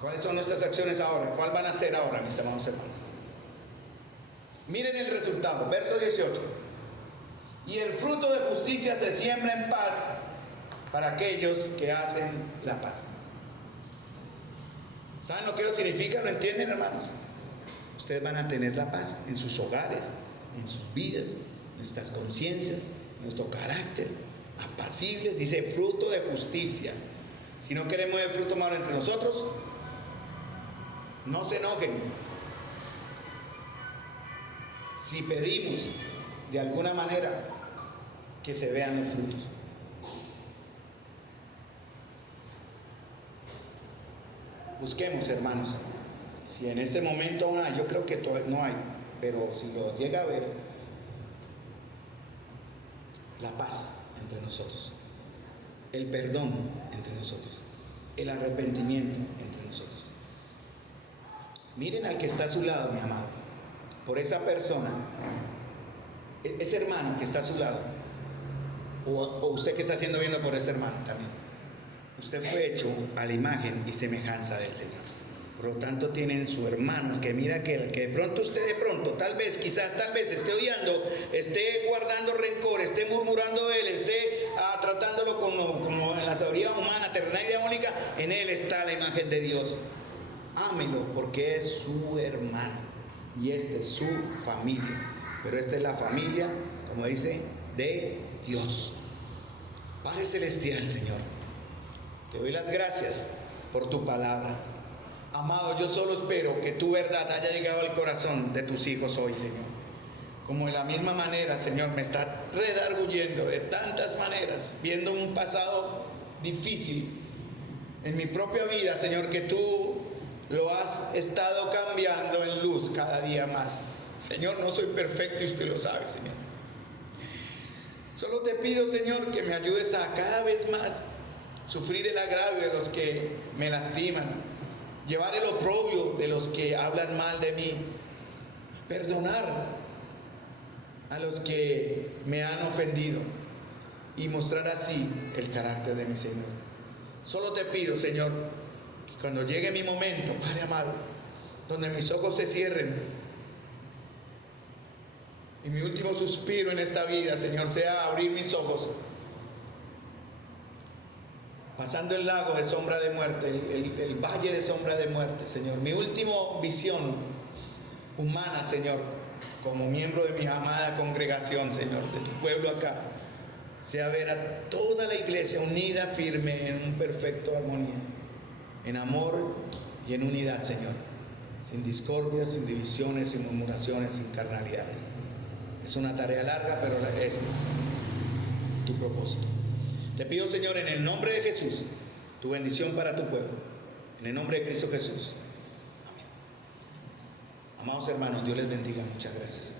¿Cuáles son nuestras acciones ahora? ¿Cuál van a ser ahora, mis amados hermanos? Miren el resultado, verso 18. Y el fruto de justicia se siembra en paz para aquellos que hacen la paz. ¿Saben lo que eso significa? ¿Lo entienden, hermanos? Ustedes van a tener la paz en sus hogares, en sus vidas, en nuestras conciencias, nuestro carácter, apacibles, dice fruto de justicia. Si no queremos el fruto malo entre nosotros, no se enojen. Si pedimos de alguna manera que se vean los frutos. Busquemos, hermanos. Si en este momento aún hay, yo creo que todavía no hay, pero si lo llega a ver, la paz entre nosotros, el perdón entre nosotros, el arrepentimiento entre nosotros. Miren al que está a su lado, mi amado, por esa persona, ese hermano que está a su lado, o usted que está siendo viendo por ese hermano también. Usted fue hecho a la imagen y semejanza del Señor. Por lo tanto tienen su hermano, que mira que de pronto usted tal vez, quizás tal vez esté odiando, esté guardando rencor, esté murmurando de él, esté tratándolo como en la sabiduría humana, terrenal y diabólica, en él está la imagen de Dios. Ámelo porque es su hermano y esta es su familia. Pero esta es la familia, como dice, de Dios. Padre Celestial, Señor, te doy las gracias por tu palabra. Amado, yo solo espero que tu verdad haya llegado al corazón de tus hijos hoy, Señor. Como de la misma manera, Señor, me está redarguyendo de tantas maneras, viendo un pasado difícil en mi propia vida, Señor, que tú lo has estado cambiando en luz cada día más. Señor, no soy perfecto y usted lo sabe, Señor. Solo te pido, Señor, que me ayudes a cada vez más sufrir el agravio de los que me lastiman, llevar el oprobio de los que hablan mal de mí, perdonar a los que me han ofendido y mostrar así el carácter de mi Señor. Solo te pido, Señor, que cuando llegue mi momento, Padre amado, donde mis ojos se cierren y mi último suspiro en esta vida, Señor, sea abrir mis ojos, pasando el lago de sombra de muerte, el valle de sombra de muerte, Señor. Mi última visión humana, Señor, como miembro de mi amada congregación, Señor, de tu pueblo acá, sea ver a toda la iglesia unida, firme, en un perfecto armonía, en amor y en unidad, Señor, sin discordias, sin divisiones, sin murmuraciones, sin carnalidades. Es una tarea larga, pero es tu propósito. Te pido, Señor, en el nombre de Jesús, tu bendición para tu pueblo. En el nombre de Cristo Jesús. Amén. Amados hermanos, Dios les bendiga. Muchas gracias.